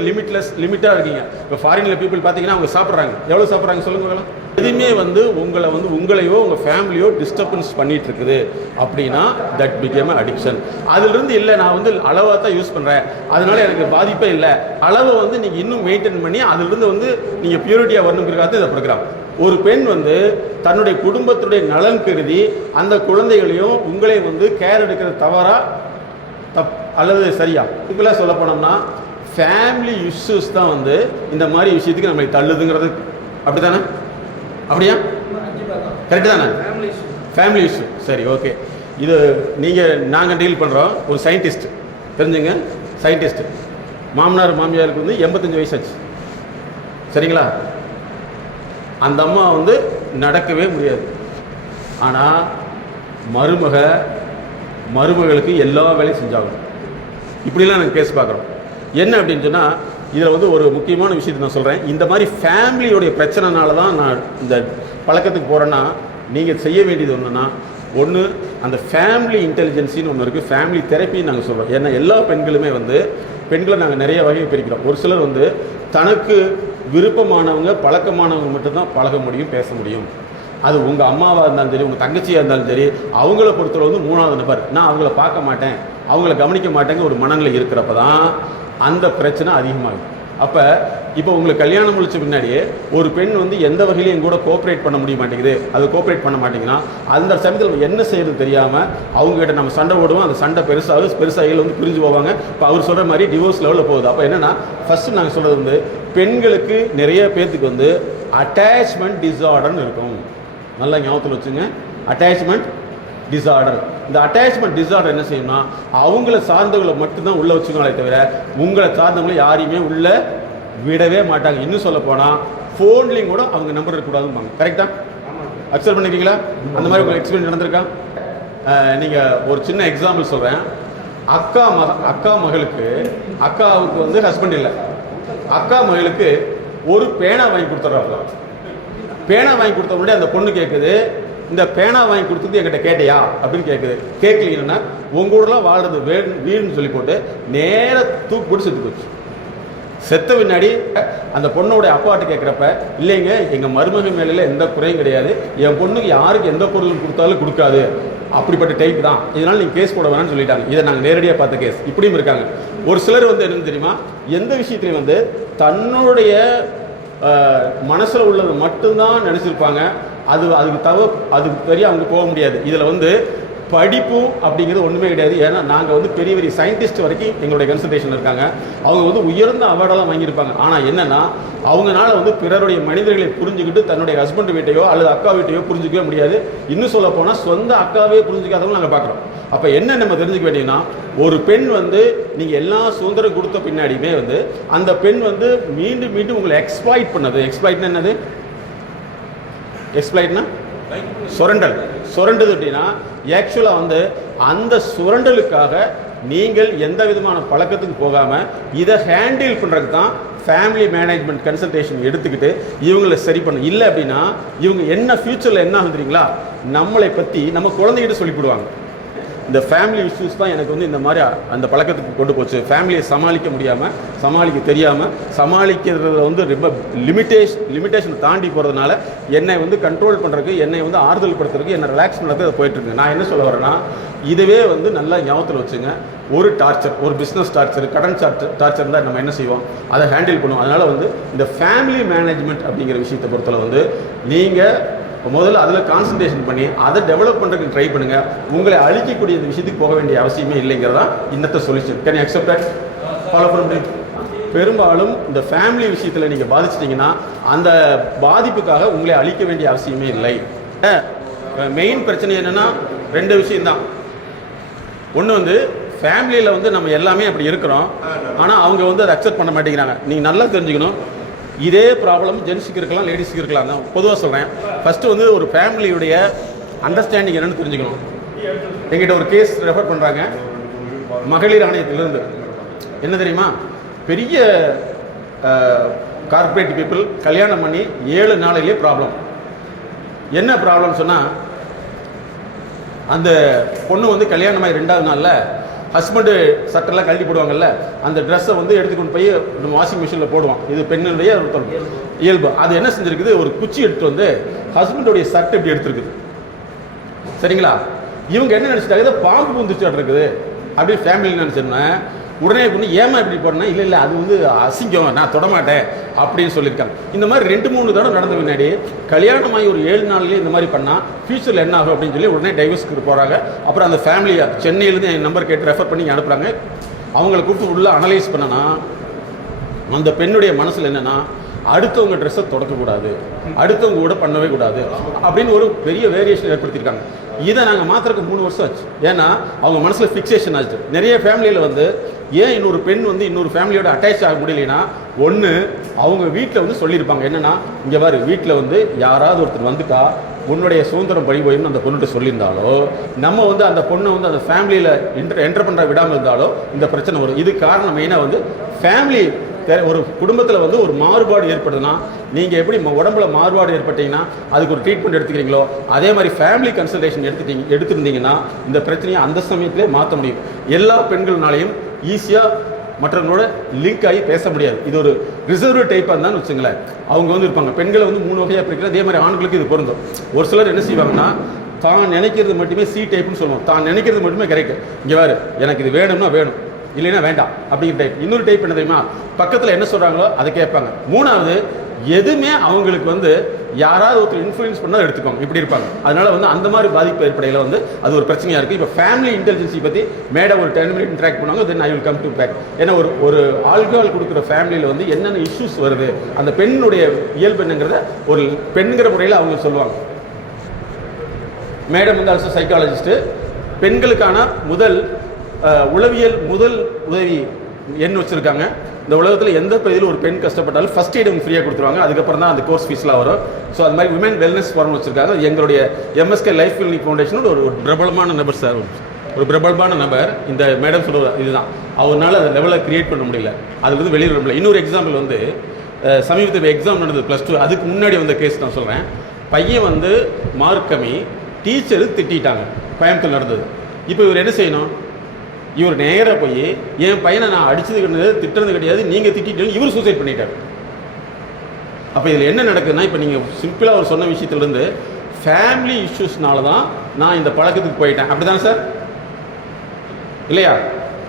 லிமிட்டாக இருக்கீங்க. இப்போ ஃபாரினில் பீப்புள் பார்த்தீங்கன்னா அவங்க சாப்பிட்றாங்க, எவ்வளோ சாப்பிட்றாங்க சொல்லுங்க. எதுவுமே வந்து உங்களையோ உங்கள் ஃபேமிலியோ டிஸ்டர்பன்ஸ் பண்ணிட்டு இருக்குது அப்படின்னா தட் பிகேம் அடிக்ஷன். அதிலிருந்து இல்லை நான் வந்து அளவாக தான் யூஸ் பண்ணுறேன், அதனால எனக்கு பாதிப்பே இல்லை, அளவை வந்து நீங்கள் இன்னும் மெயின்டைன் பண்ணி அதிலிருந்து வந்து நீங்கள் பியூரிட்டியாக வரணுங்கிறதுக்காக இந்த ப்ரோக்ராம். ஒரு பெண் வந்து தன்னுடைய குடும்பத்துடைய நலன் கருதி அந்த குழந்தைகளையும் உங்களையும் வந்து கேர் எடுக்கிறது தவறா அல்லது சரியா? இப்பெல்லாம் சொல்ல போனோம்னா ஃபேமிலி இஷ்யூஸ் தான் வந்து இந்த மாதிரி விஷயத்துக்கு நம்மளை தள்ளுதுங்கிறது. அப்படி தானே? அப்படியா? கரெக்டு தானே? Family issue. சரி, ஓகே. இது நாங்கள் டீல் பண்ணுறோம். ஒரு சயின்டிஸ்ட் தெரிஞ்சுங்க, சயின்டிஸ்ட் மாமனார் மாமியாருக்கு வந்து 85 வயசாச்சு. சரிங்களா? அந்த அம்மா வந்து நடக்கவே முடியாது. ஆனால் மருமகளுக்கு எல்லா வேலையும் செஞ்சாகணும். இப்படிலாம் நாங்கள் கேஸ் பார்க்குறோம். என்ன அப்படின்னு சொன்னால், இதில் வந்து ஒரு முக்கியமான விஷயத்தை நான் சொல்கிறேன். இந்த மாதிரி ஃபேமிலியோடைய பிரச்சனைனால தான் நான் இந்த பழக்கத்துக்கு போகிறேன்னா, நீங்கள் செய்ய வேண்டியது ஒன்றுன்னா, ஒன்று அந்த ஃபேமிலி இன்டெலிஜென்சின்னு ஒன்று இருக்குது. ஃபேமிலி தெரப்பின்னு நாங்கள் சொல்கிறோம். ஏன்னா எல்லா பெண்களுமே வந்து பெண்களை நாங்கள் நிறைய வகையை பிரிக்கிறோம். ஒரு சிலர் வந்து தனக்கு விருப்பமானவங்க பழக்கமானவங்க மட்டும்தான் பழக முடியும், பேச முடியும். அது உங்கள் அம்மாவாக இருந்தாலும் சரி, உங்கள் தங்கச்சியாக இருந்தாலும் சரி, அவங்கள பொறுத்தவரை வந்து 3வது நபர், நான் அவங்கள பார்க்க மாட்டேன், அவங்கள கவனிக்க மாட்டேங்க ஒரு மனநிலை இருக்கிறப்ப தான் அந்த பிரச்சனை அதிகமாகும். அப்போ இப்போ உங்களுக்கு கல்யாணம் முடிச்ச பின்னாடியே ஒரு பெண் வந்து எந்த வகையிலையும் எங்கூட கோஆப்ரேட் பண்ண முடிய மாட்டேங்குது, அது கோஆப்ரேட் பண்ண மாட்டேங்கன்னா அந்த சமயத்தில் என்ன செய்யறது தெரியாமல் அவங்ககிட்ட நம்ம சண்டை போடுவோம். அந்த சண்டை பெருசாக வந்து பிரிஞ்சு போவாங்க. இப்போ அவர் சொல்கிற மாதிரி டிவோர்ஸ் லெவலில் போகுது. அப்போ என்னென்னா, ஃபஸ்ட்டு நாங்கள் சொல்கிறது வந்து பெண்களுக்கு நிறைய பேர்த்துக்கு வந்து அட்டாச்மெண்ட் டிஸார்டர்னு இருக்கும். நல்லா ஞாபகத்தில் வச்சுங்க, அட்டாச்மெண்ட் டிஸார்டர். இந்த அட்டாச்மெண்ட் டிஸார்டர் என்ன செய்யணும்னா, அவங்கள சார்ந்தவங்களை மட்டும்தான் உள்ளே வச்சுக்கோங்களே தவிர உங்களை சார்ந்தவங்களை யாரையுமே உள்ளே விடவே மாட்டாங்க. இன்னும் சொல்ல போனால் ஃபோன்லேயும் கூட அவங்க நம்பர் இருக்கக்கூடாதும்பாங்க. கரெக்டாக அக்செப்ட் பண்ணிக்கிறீங்களா? அந்த மாதிரி உங்களுக்கு எக்ஸ்பீரியன்ஸ் நடந்திருக்கா? நீங்கள் ஒரு சின்ன எக்ஸாம்பிள் சொல்கிறேன். அக்கா மகளுக்கு, அக்காவுக்கு வந்து ஹஸ்பண்ட் இல்லை, அக்கா மகளுக்கு ஒரு பேனா வாங்கி கொடுத்துட்றாங்க. பேனா வாங்கி கொடுத்த முன்னாடி அந்த பொண்ணு கேட்குது, இந்த பேனா வாங்கி கொடுத்தது என்கிட்ட கேட்டையா அப்படின்னு கேட்குது. கேட்கலீங்கன்னா உங்க ஊர்லாம் வாழ்றது வீடுன்னு சொல்லி போட்டு நேராக தூக்கு போட்டு செத்து போச்சு. செத்த பின்னாடி அந்த பொண்ணோடைய அப்பாட்ட கேட்குறப்ப, இல்லைங்க எங்கள் மருமக மேலே எந்த குறையும் கிடையாது, என் பொண்ணுக்கு யாருக்கு எந்த பொருளும் கொடுத்தாலும் கொடுக்காது, அப்படிப்பட்ட டைப் தான், இதனால் நீங்கள் கேஸ் போட வேணாம்னு சொல்லிட்டாங்க. இதை நாங்கள் நேரடியாக பார்த்த கேஸ். இப்படியும் இருக்காங்க. ஒரு சிலர் வந்து என்னன்னு தெரியுமா, எந்த விஷயத்துலையும் வந்து தன்னுடைய மனசில் உள்ளது மட்டும்தான் நினச்சிருப்பாங்க. அதுக்கு பெரிய அவங்க போக முடியாது. இதில் வந்து படிப்பு அப்படிங்கிறது ஒன்றுமே கிடையாது. ஏன்னா நாங்கள் வந்து பெரிய பெரிய சயின்டிஸ்ட் வரைக்கும் எங்களுடைய கன்சல்டேஷன் இருக்காங்க. அவங்க வந்து உயர்ந்த அவார்டெல்லாம் வாங்கியிருப்பாங்க. ஆனால் என்னென்னா, அவங்களால வந்து பிறருடைய மனிதர்களை புரிஞ்சுக்கிட்டு தன்னுடைய ஹஸ்பண்ட் வீட்டையோ அல்லது அக்கா வீட்டையோ புரிஞ்சிக்கவே முடியாது. இன்னும் சொல்ல போனால் சொந்த அக்காவே புரிஞ்சிக்காதவங்க நாங்கள் பார்க்குறோம். அப்போ என்ன நம்ம தெரிஞ்சுக்க வேண்டியதுன்னா, ஒரு பெண் வந்து நீங்கள் எல்லா சுதந்திரம் கொடுத்த பின்னாடியுமே வந்து அந்த பெண் வந்து மீண்டும் மீண்டும் உங்களை எக்ஸ்ப்ளாய்ட் பண்ணது. எக்ஸ்ப்ளாய்ட்னா என்னது? எக்ஸ்ப்ளாய்ட்னா சுரண்டது அப்படின்னா, ஆக்சுவலாக வந்து அந்த சுரண்டலுக்காக நீங்கள் எந்த விதமான பழக்கத்துக்கு போகாமல் இதை ஹேண்டில் பண்ணுறதுக்கு தான் ஃபேமிலி மேனேஜ்மெண்ட் கன்சல்டேஷன் எடுத்துக்கிட்டு இவங்களை சரி பண்ண. இல்லை அப்படின்னா இவங்க என்ன ஃபியூச்சரில் என்ன ஆகுதுங்களா, நம்மளை பற்றி நம்ம குழந்தைகிட்ட சொல்லிவிடுவாங்க. இந்த ஃபேமிலி இஷ்யூஸ் தான் எனக்கு வந்து இந்த மாதிரி அந்த பழக்கத்துக்கு கொண்டு போச்சு. ஃபேமிலியை சமாளிக்க முடியாமல், சமாளிக்க தெரியாமல், சமாளிக்கிறதுல வந்து ரொம்ப லிமிட்டேஷன் தாண்டி போகிறதுனால என்னை வந்து கண்ட்ரோல் பண்ணுறதுக்கு, என்னை வந்து ஆறுதல் படுத்துறதுக்கு, என்னை ரிலாக்ஸ் பண்ணுறதுக்கு அதை போயிட்டுருக்கு. நான் என்ன சொல்ல வரேன்னா, இதுவே வந்து நல்லா ஞாபகத்தில் வச்சுங்க. ஒரு டார்ச்சர், ஒரு பிஸ்னஸ் டார்ச்சர், கடன் டார்ச்சர் தான் நம்ம என்ன செய்வோம், அதை ஹேண்டில் பண்ணுவோம். அதனால் வந்து இந்த ஃபேமிலி மேனேஜ்மெண்ட் அப்படிங்கிற விஷயத்தை பொறுத்தவரை வந்து நீங்கள் முதல்ல அதில் கான்சன்ட்ரேஷன் பண்ணி அதை டெவலப் பண்ணுறதுக்கு ட்ரை பண்ணுங்கள். உங்களை அழிக்கக்கூடிய இந்த விஷயத்துக்கு போக வேண்டிய அவசியமே இல்லைங்கிறதா இன்னத்த solution. Can you accept that? Follow பண்ண முடியும். பெரும்பாலும் இந்த ஃபேமிலி விஷயத்தில் நீங்கள் பாதிச்சிட்டிங்கன்னா அந்த பாதிப்புக்காக உங்களை அழிக்க வேண்டிய அவசியமே இல்லை. மெயின் பிரச்சனை என்னென்னா 2 விஷயம்தான். ஒன்று வந்து ஃபேமிலியில் வந்து நம்ம எல்லாமே அப்படி இருக்கிறோம், ஆனால் அவங்க வந்து அதை அக்செப்ட் பண்ண மாட்டேங்கிறாங்க. நீங்கள் நல்லா தெரிஞ்சுக்கணும், இதே ப்ராப்ளம் ஜென்ஸுக்கு இருக்கலாம், லேடிஸுக்கு இருக்கலாம். தான் பொதுவாக சொல்கிறேன். ஃபஸ்ட்டு வந்து ஒரு ஃபேமிலியுடைய அண்டர்ஸ்டாண்டிங் என்னென்னு தெரிஞ்சுக்கணும். எங்கிட்ட ஒரு கேஸ் ரெஃபர் பண்ணுறாங்க மகளிர் ஆணையத்திலிருந்து. என்ன தெரியுமா, பெரிய கார்பரேட் பீப்புள் கல்யாணம் பண்ணி 7 நாளிலே ப்ராப்ளம். என்ன ப்ராப்ளம் சொன்னால், அந்த பொண்ணு வந்து கல்யாணமாகி 2வது நாளில் ஹஸ்பண்டு சட்டெல்லாம் கழட்டி போடுவாங்கல்ல, அந்த ட்ரெஸ்ஸை வந்து எடுத்துக்கொண்டு போய் நம்ம வாஷிங் மிஷினில் போடுவோம். இது பெண்ணுடைய இயல்பு. அது என்ன செஞ்சுருக்குது, ஒரு குச்சி எடுத்துகிட்டு வந்து ஹஸ்பண்டுடைய சட்டை இப்படி எடுத்துருக்குது. சரிங்களா? இவங்க என்ன நினச்சிட்டாங்க, இதை பாம்பு வந்துச்சுட்டு இருக்குது அப்படி ஃபேமிலி நினச்சோன்னா, உடனே பொண்ணு ஏமா இப்படி போடனா, இல்லை அது வந்து அசிங்கம், நான் தொடமாட்டேன் அப்படின்னு சொல்லியிருக்காங்க. இந்த மாதிரி 2-3 தடவை நடந்த பின்னாடி கல்யாணமாகி ஒரு 7 நாள்லேயே இந்த மாதிரி பண்ணால் ஃபியூச்சரில் என்ன ஆகும் அப்படின்னு சொல்லி உடனே டைவர்ஸ்க்கு போகிறாங்க. அப்புறம் அந்த ஃபேமிலியை சென்னையிலேருந்து என் நம்பர் கேட்டு ரெஃபர் பண்ணி அனுப்புகிறாங்க. அவங்கள கூப்பிட்டு உள்ள அனலைஸ் பண்ணனா, அந்த பெண்ணுடைய மனசில் என்னென்னா, அடுத்தவங்க ட்ரெஸ்ஸை தொடக்கக்கூடாது, அடுத்தவங்க கூட பண்ணவே கூடாது அப்படின்னு ஒரு பெரிய வேரியேஷன் ஏற்படுத்தியிருக்காங்க. இதை நாங்கள் மாத்திரக்கு 3 வருஷம் ஆச்சு. ஏன்னா அவங்க மனசில் ஃபிக்ஸேஷன் ஆச்சு. நிறைய ஃபேமிலியில் வந்து ஏன் இன்னொரு பெண் வந்து இன்னொரு ஃபேமிலியோட அட்டாச் ஆக முடியலைன்னா, ஒன்று அவங்க வீட்டில் வந்து சொல்லியிருப்பாங்க என்னென்னா, இங்கே பாரு வீட்டில் வந்து யாராவது ஒருத்தர் வந்துட்டா உன்னுடைய சுதந்திரம் பழி போயின்னு அந்த பொண்ணுகிட்ட சொல்லியிருந்தாலோ, நம்ம வந்து அந்த பொண்ணை வந்து அந்த ஃபேமிலியில் என்டர் பண்ணுற விடாமல் இருந்தாலோ இந்த பிரச்சனை வரும். இது காரணம் மெயினாக வந்து ஃபேமிலி. ஒரு குடும்பத்தில் வந்து ஒரு மாறுபாடு ஏற்படுதுன்னா, நீங்கள் எப்படி உடம்புல மாறுபாடு ஏற்பட்டீங்கன்னா அதுக்கு ஒரு ட்ரீட்மெண்ட் எடுத்துக்கிறீங்களோ, அதே மாதிரி ஃபேமிலி கன்சல்டேஷன் எடுத்துருந்தீங்கன்னா இந்த பிரச்சனையை அந்த சமயத்திலே மாற்ற முடியும். எல்லா பெண்கள்னாலையும் ஈஸியாக மற்றவங்களோட லிங்க் ஆகி பேச முடியாது. இது ஒரு ரிசர்வ் டைப்பாக இருந்தான்னு வச்சுங்களேன். அவங்க வந்து இருப்பாங்க, பெண்களை வந்து 3 வகையாக பிரிக்கிற, அதே மாதிரி ஆண்களுக்கு இது பொருந்தும். ஒரு சிலர் என்ன செய்வாங்கன்னா, தான் நினைக்கிறது மட்டுமே சி டைப்னு சொல்லுவோம். தான் நினைக்கிறது மட்டுமே கரெக்ட். இங்கே வேறு எனக்கு இது வேணும்னா வேணும், இல்லைன்னா வேண்டாம் அப்படிங்கிற டைப். இன்னொரு டைப் என்ன தெரியுமா, பக்கத்தில் என்ன சொல்கிறாங்களோ அதை கேட்பாங்க. 3வது, எதுவுமே அவங்களுக்கு வந்து யாராவது ஒருத்தர் இன்ஃப்ளூயன்ஸ் பண்ணால் எடுத்துக்கோங்க, இப்படி இருப்பாங்க. அதனால வந்து அந்த மாதிரி பாதிப்பு ஏற்படையில் வந்து அது ஒரு பிரச்சனையாக இருக்குது. இப்போ ஃபேமிலி இன்டெலிஜென்சி பற்றி மேடம் ஒரு 10 மினிட் இன்ட்ராக்ட் பண்ணுவாங்க, then I will come to back. ஏன்னா ஒரு ஆல்கஹால் கொடுக்குற ஃபேமிலியில் வந்து என்னென்ன இஷ்யூஸ் வருது, அந்த பெண்ணுடைய இயல்பு என்னங்கிறத ஒரு பெண்கிற முறையில் அவங்க சொல்லுவாங்க. மேடம் வந்து ஆல்சோ சைக்காலஜிஸ்ட்டு. பெண்களுக்கான உளவியல் முதல் உதவி எண் வச்சுருக்காங்க. இந்த உலகத்தில் எந்த பகுதியில் ஒரு பெண் கஷ்டப்பட்டாலும் ஃபஸ்ட் எய்ட் ஃப்ரீயாக கொடுத்துருவாங்க. அதுக்கப்புறம் தான் அந்த கோர்ஸ் ஃபீஸ்லாம் வரும். ஸோ அது மாதிரி விமன் வெல்னஸ் ஃபார்ம் வச்சுருக்காங்க. எங்களுடைய MSK லைஃப் கிளினிக் ஃபவுண்டேஷன் ஒரு பிரபலமான நபர் சார், ஒரு பிரபலமான நபர். இந்த மேடம் சொல்லுவாங்க இதுதான், அவரால் அந்த லெவலை க்ரியேட் பண்ண முடியல, அது வந்து வெளியில் வர முடியல. இன்னொரு எக்ஸாம்பிள் வந்து சமீபத்தில் எக்ஸாம் நடந்தது +2, அதுக்கு முன்னாடி வந்த கேஸ் நான் சொல்கிறேன். பையன் வந்து மார்க் கம்மி, டீச்சரு திட்டாங்க, கோயம்புத்தூர் நடந்தது. இப்போ இவர் என்ன செய்யணும், இவர் நேராக போய் என் பையனை நான் அடித்தது கிடையாது, திட்டுறது கிடையாது, நீங்கள் திட்டிட்டு இவர் சூசைட் பண்ணிட்டார். அப்போ இதில் என்ன நடக்குதுன்னா, இப்போ நீங்கள் சிம்பிளாக அவர் சொன்ன விஷயத்துலேருந்து ஃபேமிலி இஷ்யூஸ்னால தான் நான் இந்த பழக்கத்துக்கு போயிட்டேன், அப்படி தானே சார், இல்லையா?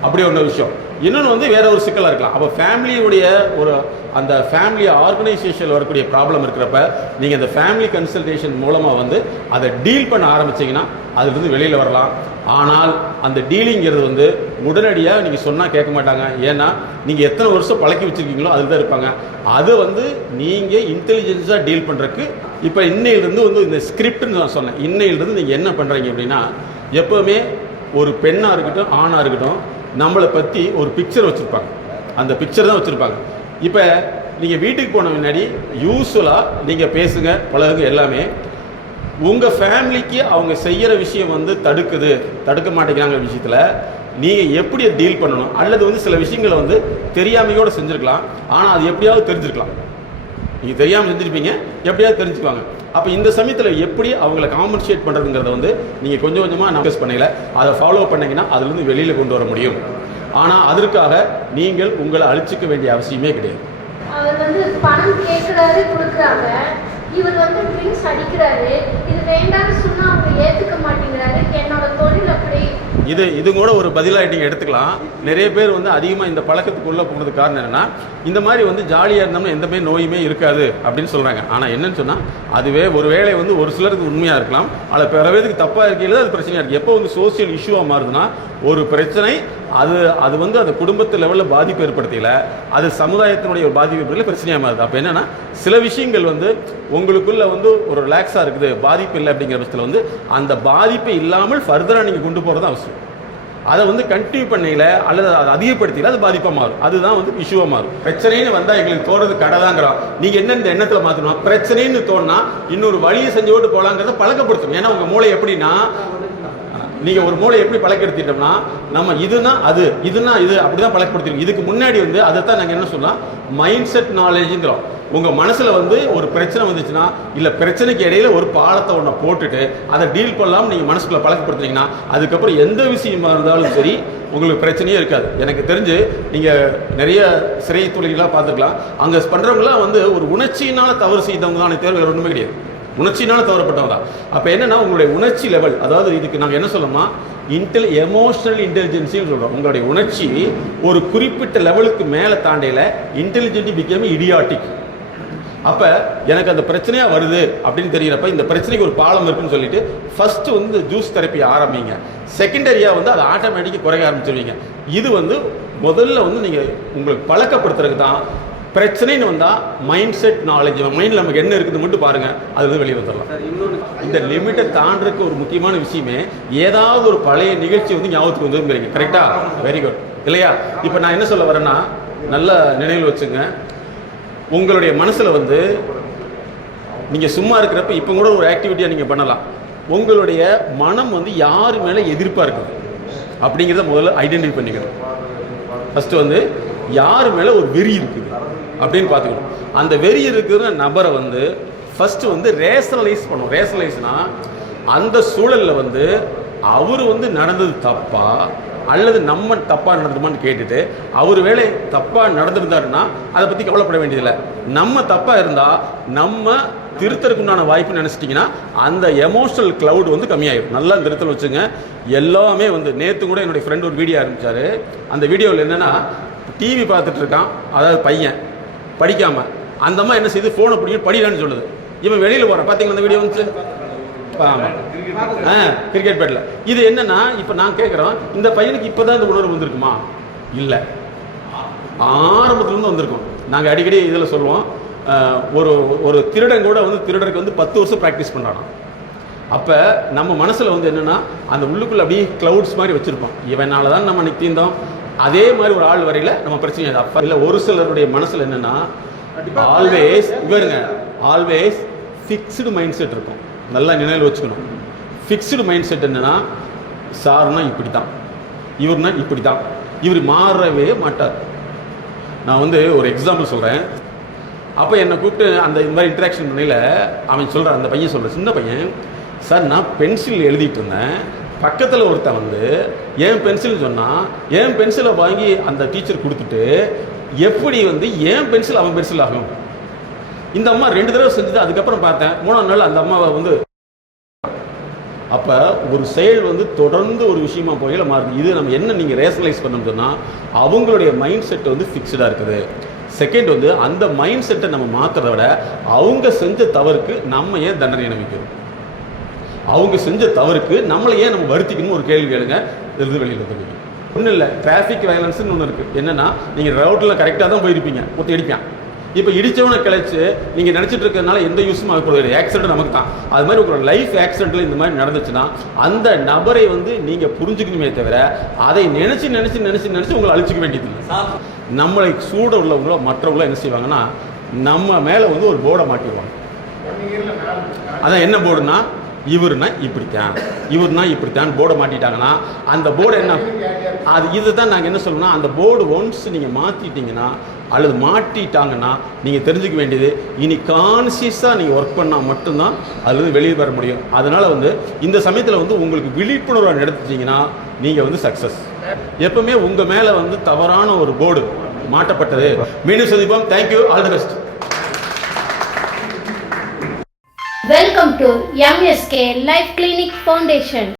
அப்படி ஒன்று விஷயம். இன்னொன்று வந்து வேற ஒரு சிக்கலாக இருக்கலாம். அப்போ ஃபேமிலியுடைய அந்த ஃபேமிலி ஆர்கனைசேஷனில் வரக்கூடிய ப்ராப்ளம் இருக்கிறப்ப நீங்கள் இந்த ஃபேமிலி கன்சல்டேஷன் மூலமாக வந்து அதை டீல் பண்ண ஆரம்பிச்சிங்கன்னா அதுலேருந்து வெளியில் வரலாம். ஆனால் அந்த டீலிங்கிறது வந்து உடனடியாக நீங்கள் சொன்னால் கேட்க மாட்டாங்க. ஏன்னா நீங்கள் எத்தனை வருஷம் பழக்கி வச்சுருக்கீங்களோ அதுக்கு தான் இருப்பாங்க. அது வந்து நீங்கள் இன்டெலிஜென்ஸாக டீல் பண்ணுறதுக்கு இப்போ இன்னையிலிருந்து வந்து இந்த ஸ்கிரிப்ட்னு நான் சொன்னேன். இன்னையிலிருந்து நீங்கள் என்ன பண்ணுறீங்க அப்படின்னா, எப்போவுமே ஒரு பெண்ணாக இருக்கட்டும் ஆணாக இருக்கட்டும் நம்மளை பற்றி ஒரு பிக்சர் வச்சுருப்பாங்க, அந்த பிக்சர் தான் வச்சுருப்பாங்க. இப்போ நீங்கள் வீட்டுக்கு போன முன்னாடி யூஸ்வலாக நீங்கள் பேசுங்க, பழகுங்க, எல்லாமே உங்கள் ஃபேமிலிக்கு அவங்க செய்கிற விஷயம் வந்து தடுக்க மாட்டேங்கிறாங்க விஷயத்தில் நீங்கள் எப்படி டீல் பண்ணணும், அல்லது வந்து சில விஷயங்களை வந்து தெரியாமையோடு செஞ்சுருக்கலாம், ஆனால் அது எப்படியாவது தெரிஞ்சிருக்கலாம். நீங்கள் தெரியாமல் செஞ்சுருப்பீங்க, எப்படியாவது தெரிஞ்சுக்குவாங்க. அப்போ இந்த சமயத்தில் எப்படி அவங்களை காம்பன்சேட் பண்ணுறதுங்கிறத வந்து நீங்கள் கொஞ்சம் கொஞ்சமாக நோட்டீஸ் பண்ணல, அதை ஃபாலோ பண்ணிங்கன்னா அதுலேருந்து வெளியில் கொண்டு வர முடியும். ஆனால் அதற்காக நீங்கள் உங்களை அழிச்சிக்க வேண்டிய அவசியமே கிடையாது. அவர் வந்து பணம் கேட்குறாரு, கொடுக்குறாங்க, இவர் வந்து ட்ரிங்க்ஸ் அடிக்கிறாரு, இது வேண்டாம்னு சொன்னால் அவங்க ஏற்றுக்க மாட்டேங்கிறாரு, என்னோட தொழில் அப்படி. இது கூட ஒரு பதிலாக நீங்கள் எடுத்துக்கலாம். நிறைய பேர் வந்து அதிகமாக இந்த பழக்கத்துக்குள்ளே போனதுக்கு காரணம் என்னென்னா, இந்த மாதிரி வந்து ஜாலியாக இருந்தோம்னா எந்த மாதிரி நோயுமே இருக்காது அப்படின்னு சொல்கிறாங்க. ஆனால் என்னன்னு சொன்னால், அதுவே ஒரு வேளை வந்து ஒரு சிலருக்கு உண்மையாக இருக்கலாம், அதில் பிற பேருக்கு தப்பாக இருக்கையில் அது பிரச்சனையாக இருக்குது. எப்போ வந்து சோசியல் இஷ்யூவாக மாறுதுன்னா, ஒரு பிரச்சனை அது வந்து அந்த குடும்பத்து லெவலில் பாதிப்பு ஏற்படுத்தல, அது சமுதாயத்தினுடைய ஒரு பாதிப்பு ஏற்படுத்தல, பிரச்சனையாக மாறுது. அப்போ என்னென்னா, சில விஷயங்கள் வந்து உங்களுக்குள்ளே வந்து ஒரு ரிலாக்ஸாக இருக்குது, பாதிப்பு இல்லை அப்படிங்கிற பட்சத்தில் வந்து அந்த பாதிப்பு இல்லாமல் ஃபர்தராக நீங்கள் கொண்டு போகிறது அவசியம். அதை வந்து கண்டினியூ பண்ணல அல்லது அதை அதிகப்படுத்தல, அது பாதிப்பாக மாறும். அதுதான் வந்து இஷ்யூவாக மாறும். பிரச்சனைன்னு வந்தால் எங்களுக்கு தோறது கடை தாங்கிறோம். நீங்கள் என்ன இந்த எண்ணத்தில் மாற்றணும், பிரச்சனைன்னு தோணுனா இன்னொரு வழியை செஞ்சோட்டு போகலாங்கிறத பழக்கப்படுத்தணும். ஏன்னா உங்கள் மூளை எப்படின்னா, நீங்கள் ஒரு மூளை எப்படி பழக்கப்படுத்திட்டோம்னா, நம்ம இதுனா இது அப்படி தான் பழக்கப்படுத்திருக்கோம். இதுக்கு முன்னாடி வந்து அதை தான் நாங்கள் என்ன சொல்லலாம், மைண்ட் செட் நாலேஜுங்கிறோம். உங்கள் மனசில் வந்து ஒரு பிரச்சனை வந்துச்சுன்னா, இல்லை பிரச்சனைக்கு இடையில ஒரு பாலத்தை ஒன்றை போட்டுட்டு அதை டீல் பண்ணலாமல் நீங்கள் மனசுக்குள்ளே பழக்கப்படுத்துறீங்கன்னா, அதுக்கப்புறம் எந்த விஷயமா இருந்தாலும் சரி உங்களுக்கு பிரச்சனையே இருக்காது. எனக்கு தெரிஞ்சு நீங்கள் நிறைய சிறை தொழில்களாக பார்த்துக்கலாம், அங்கே பண்ணுறவங்களாம் வந்து ஒரு உணர்ச்சியினால் தவறு செய்தவங்க தான் தேர்வு, வேறு ஒன்றுமே கிடையாது. உணர்ச்சினால் தவறப்பட்டவங்க தான். அப்போ என்னென்னா, உங்களுடைய உணர்ச்சி லெவல், அதாவது இதுக்கு நாங்கள் என்ன சொல்லணும்னா எமோஷனல் இன்டெலிஜென்சின்னு சொல்கிறோம். உங்களுடைய உணர்ச்சி ஒரு குறிப்பிட்ட லெவலுக்கு மேலே தாண்டையில் இன்டெலிஜென்ட் பிகம் இடியாட்டிக். அப்போ எனக்கு அந்த பிரச்சனையாக வருது அப்படின்னு தெரிகிறப்ப இந்த பிரச்சனைக்கு ஒரு பாலம் இருக்குன்னு சொல்லிட்டு ஃபஸ்ட்டு வந்து ஜூஸ் தெரப்பி ஆரம்பிங்க. செகண்டரியாக வந்து அதை ஆட்டோமேட்டிக்காக குறைய ஆரம்பிச்சிருவீங்க. இது வந்து முதல்ல வந்து நீங்கள் உங்களுக்கு பழக்கப்படுத்துறதுக்கு தான். பிரச்சனைன்னு வந்தால் மைண்ட் செட் நாலேஜ், மைண்டில் நமக்கு என்ன இருக்குது மட்டும் பாருங்கள், அது வந்து வெளியே வந்துடலாம். இந்த லிமிட்டை தாண்டறதுக்கு ஒரு முக்கியமான விஷயமே ஏதாவது ஒரு பழைய நிகழ்ச்சி வந்து ஞாபகத்துக்கு வந்துருங்கிறீங்க. கரெக்டாக? Very good. இல்லையா? இப்போ நான் என்ன சொல்ல வரேன்னா, நல்ல நினைவில் வச்சுங்க, உங்களுடைய மனசில் வந்து நீங்கள் சும்மா இருக்கிறப்ப இப்போ கூட ஒரு ஆக்டிவிட்டியாக நீங்கள் பண்ணலாம். உங்களுடைய மனம் வந்து யார் மேலே எதிர்ப்பாக இருக்குது அப்படிங்கிறத முதல்ல ஐடென்டிஃபை பண்ணிக்கணும். ஃபஸ்ட்டு வந்து யார் மேலே ஒரு வெறி இருக்குது அப்படின்னு பார்த்துக்கணும். அந்த வெறி இருக்கிற நபரை வந்து ஃபஸ்ட்டு வந்து ரேஷனலைஸ் பண்ணணும். ரேஷனலைஸ்னால் அந்த சூழலில் வந்து அவர் வந்து நடந்தது தப்பா அல்லது நம்ம தப்பாக நடந்துருமான்னு கேட்டுட்டு அவர் வேலை தப்பாக நடந்திருந்தாருன்னா அதை பற்றி கவலைப்பட வேண்டியதில்லை. நம்ம தப்பாக இருந்தால் நம்ம திருத்தறதுக்குண்டான வாய்ப்பு நினச்சிட்டிங்கன்னா அந்த எமோஷனல் க்ளவுட் வந்து கம்மியாயிடும். நல்லா திருத்தல் வச்சுங்க. எல்லாமே வந்து நேற்று கூட என்னுடைய ஃப்ரெண்ட் ஒரு வீடியோ ஆரம்பித்தார். அந்த வீடியோவில் என்னென்னா, டிவி பார்த்துட்டு இருக்கான், அதாவது பையன் படிக்காமல், அந்த அம்மா என்ன செய்யுது, ஃபோனை பிடிக்கும் படிடான்னு சொல்லுது. இவன் வெளியில் போகிறான். பார்த்தீங்களா அந்த வீடியோ வந்துச்சு? ஆமாம், கிரிக்கெட் பேட்டில். இது என்னன்னா, இப்போ நான் கேட்குறோம், இந்த பையனுக்கு இப்போ தான் இந்த உணர்வு வந்திருக்குமா? இல்லை, ஆரம்பத்துலேருந்து வந்திருக்கும். நாங்கள் அடிக்கடி இதில் சொல்லுவோம், ஒரு ஒரு திருடன் கூட வந்து திருடருக்கு வந்து 10 வருஷம் ப்ராக்டிஸ் பண்ணுறான். அப்போ நம்ம மனசில் வந்து என்னென்னா, அந்த உள்ளுக்குள்ளே அப்படியே க்ளவுட்ஸ் மாதிரி வச்சுருப்போம். இவனால தான் நம்ம அன்றைக்கி தீர்ந்தோம், அதே மாதிரி ஒரு ஆள் வரையில் நம்ம பிரச்சனை. அப்போ இல்லை, ஒரு சிலருடைய மனசில் என்னென்னா, ஆல்வேஸ் இவருங்க ஆல்வேஸ் ஃபிக்ஸ்டு மைண்ட் செட் இருக்கும். நல்லா நினைவில் வச்சுக்கணும். ஃபிக்ஸ்டு மைண்ட் செட் என்னென்னா, சார்னா இப்படி தான், இவர்னா இப்படி தான், இவர் மாறவே மாட்டார். நான் வந்து ஒரு எக்ஸாம்பிள் சொல்கிறேன். அப்போ என்னை கூப்பிட்டு அந்த இந்த மாதிரி இன்ட்ராக்ஷன் பண்ணையில் அவன் சொல்கிறான், அந்த பையன் சொல்கிறேன், சின்ன பையன், சார் நான் பென்சில் எழுதிட்டு இருந்தேன், பக்கத்தில் ஒருத்தன் வந்து ஏன் பென்சில்னு சொன்னால், ஏன் பென்சிலை வாங்கி அந்த டீச்சர் கொடுத்துட்டு எப்படி வந்து ஏன் பென்சில் அவன் பென்சில் ஆகும். இந்த அம்மா 2 தடவை செஞ்சது. அதுக்கப்புறம் பார்த்தேன், 3ஆம் நாள் அந்த அம்மாவை வந்து. அப்போ ஒரு செயல் வந்து தொடர்ந்து ஒரு விஷயமா போயில மாறுது. இது நம்ம என்ன நீங்கள் ரேஷனலைஸ் பண்ணணும்னு சொன்னால், அவங்களுடைய மைண்ட் செட் வந்து ஃபிக்ஸ்டாக இருக்குது. செகண்ட் வந்து அந்த மைண்ட் செட்டை நம்ம மாற்றுறத விட அவங்க செஞ்ச தவறுக்கு நம்ம ஏன் தண்டனை அனுபவிக்கணும், அவங்க செஞ்ச தவறுக்கு நம்மளை ஏன் நம்ம வருத்திக்கணும் ஒரு கேள்வி கேளுங்க. இருந்து வெளியில் தெரியும். ஒன்றும் இல்லை, டிராஃபிக் வயலன்ஸ்னு ஒன்று இருக்குது. என்னென்னா, நீங்கள் ரோட்டில் கரெக்டாக தான் போயிருப்பீங்க, ஒருத்தர் இடிப்பான். இப்போ இடித்தவனை கிளச்சி நீங்கள் நினச்சிட்டு இருக்கிறதுனால எந்த யூஸும் ஆகக்கூடாது. ஆக்சிடென்ட் நமக்கு தான். அது மாதிரி உங்களோட லைஃப் ஆக்சிடென்ட்டில் இந்த மாதிரி நடந்துச்சுன்னா அந்த நபரை வந்து நீங்கள் புரிஞ்சுக்கணுமே தவிர அதை நினச்சி நினச்சி நினச்சி நினச்சி உங்களை அழிச்சிக்க வேண்டியதில்லை. நம்மளை சூட உள்ளவங்களோ மற்றவங்களோ என்ன செய்வாங்கன்னா, நம்ம மேலே வந்து ஒரு போர்டை மாட்டிடுவாங்க. அதான் என்ன போர்டுனா, இவருனா இப்படித்தான், இவருனா இப்படித்தான் போர்டை மாட்டிட்டாங்கன்னா அந்த போர்டு என்ன, அது இதுதான் நாங்கள் என்ன சொல்லணும்னா, அந்த போர்டு ஒன்ஸ் நீங்கள் மாற்றிட்டீங்கன்னா அல்லது மாட்டிட்டாங்கன்னா நீங்கள் தெரிஞ்சுக்க வேண்டியது, இனி கான்சியஸாக நீங்கள் ஒர்க் பண்ணால் மட்டும்தான் அதுலேருந்து வெளியே வர முடியும். அதனால் வந்து இந்த சமயத்தில் வந்து உங்களுக்கு விழிப்புணர்வை எடுத்துட்டிங்கன்னா நீங்கள் வந்து சக்ஸஸ். எப்பவுமே உங்கள் மேலே வந்து தவறான ஒரு போர்டு மாட்டப்பட்டது. மீண்டும் சந்திப்போம். Thank you, all the best. Welcome to MSK Life Clinic Foundation.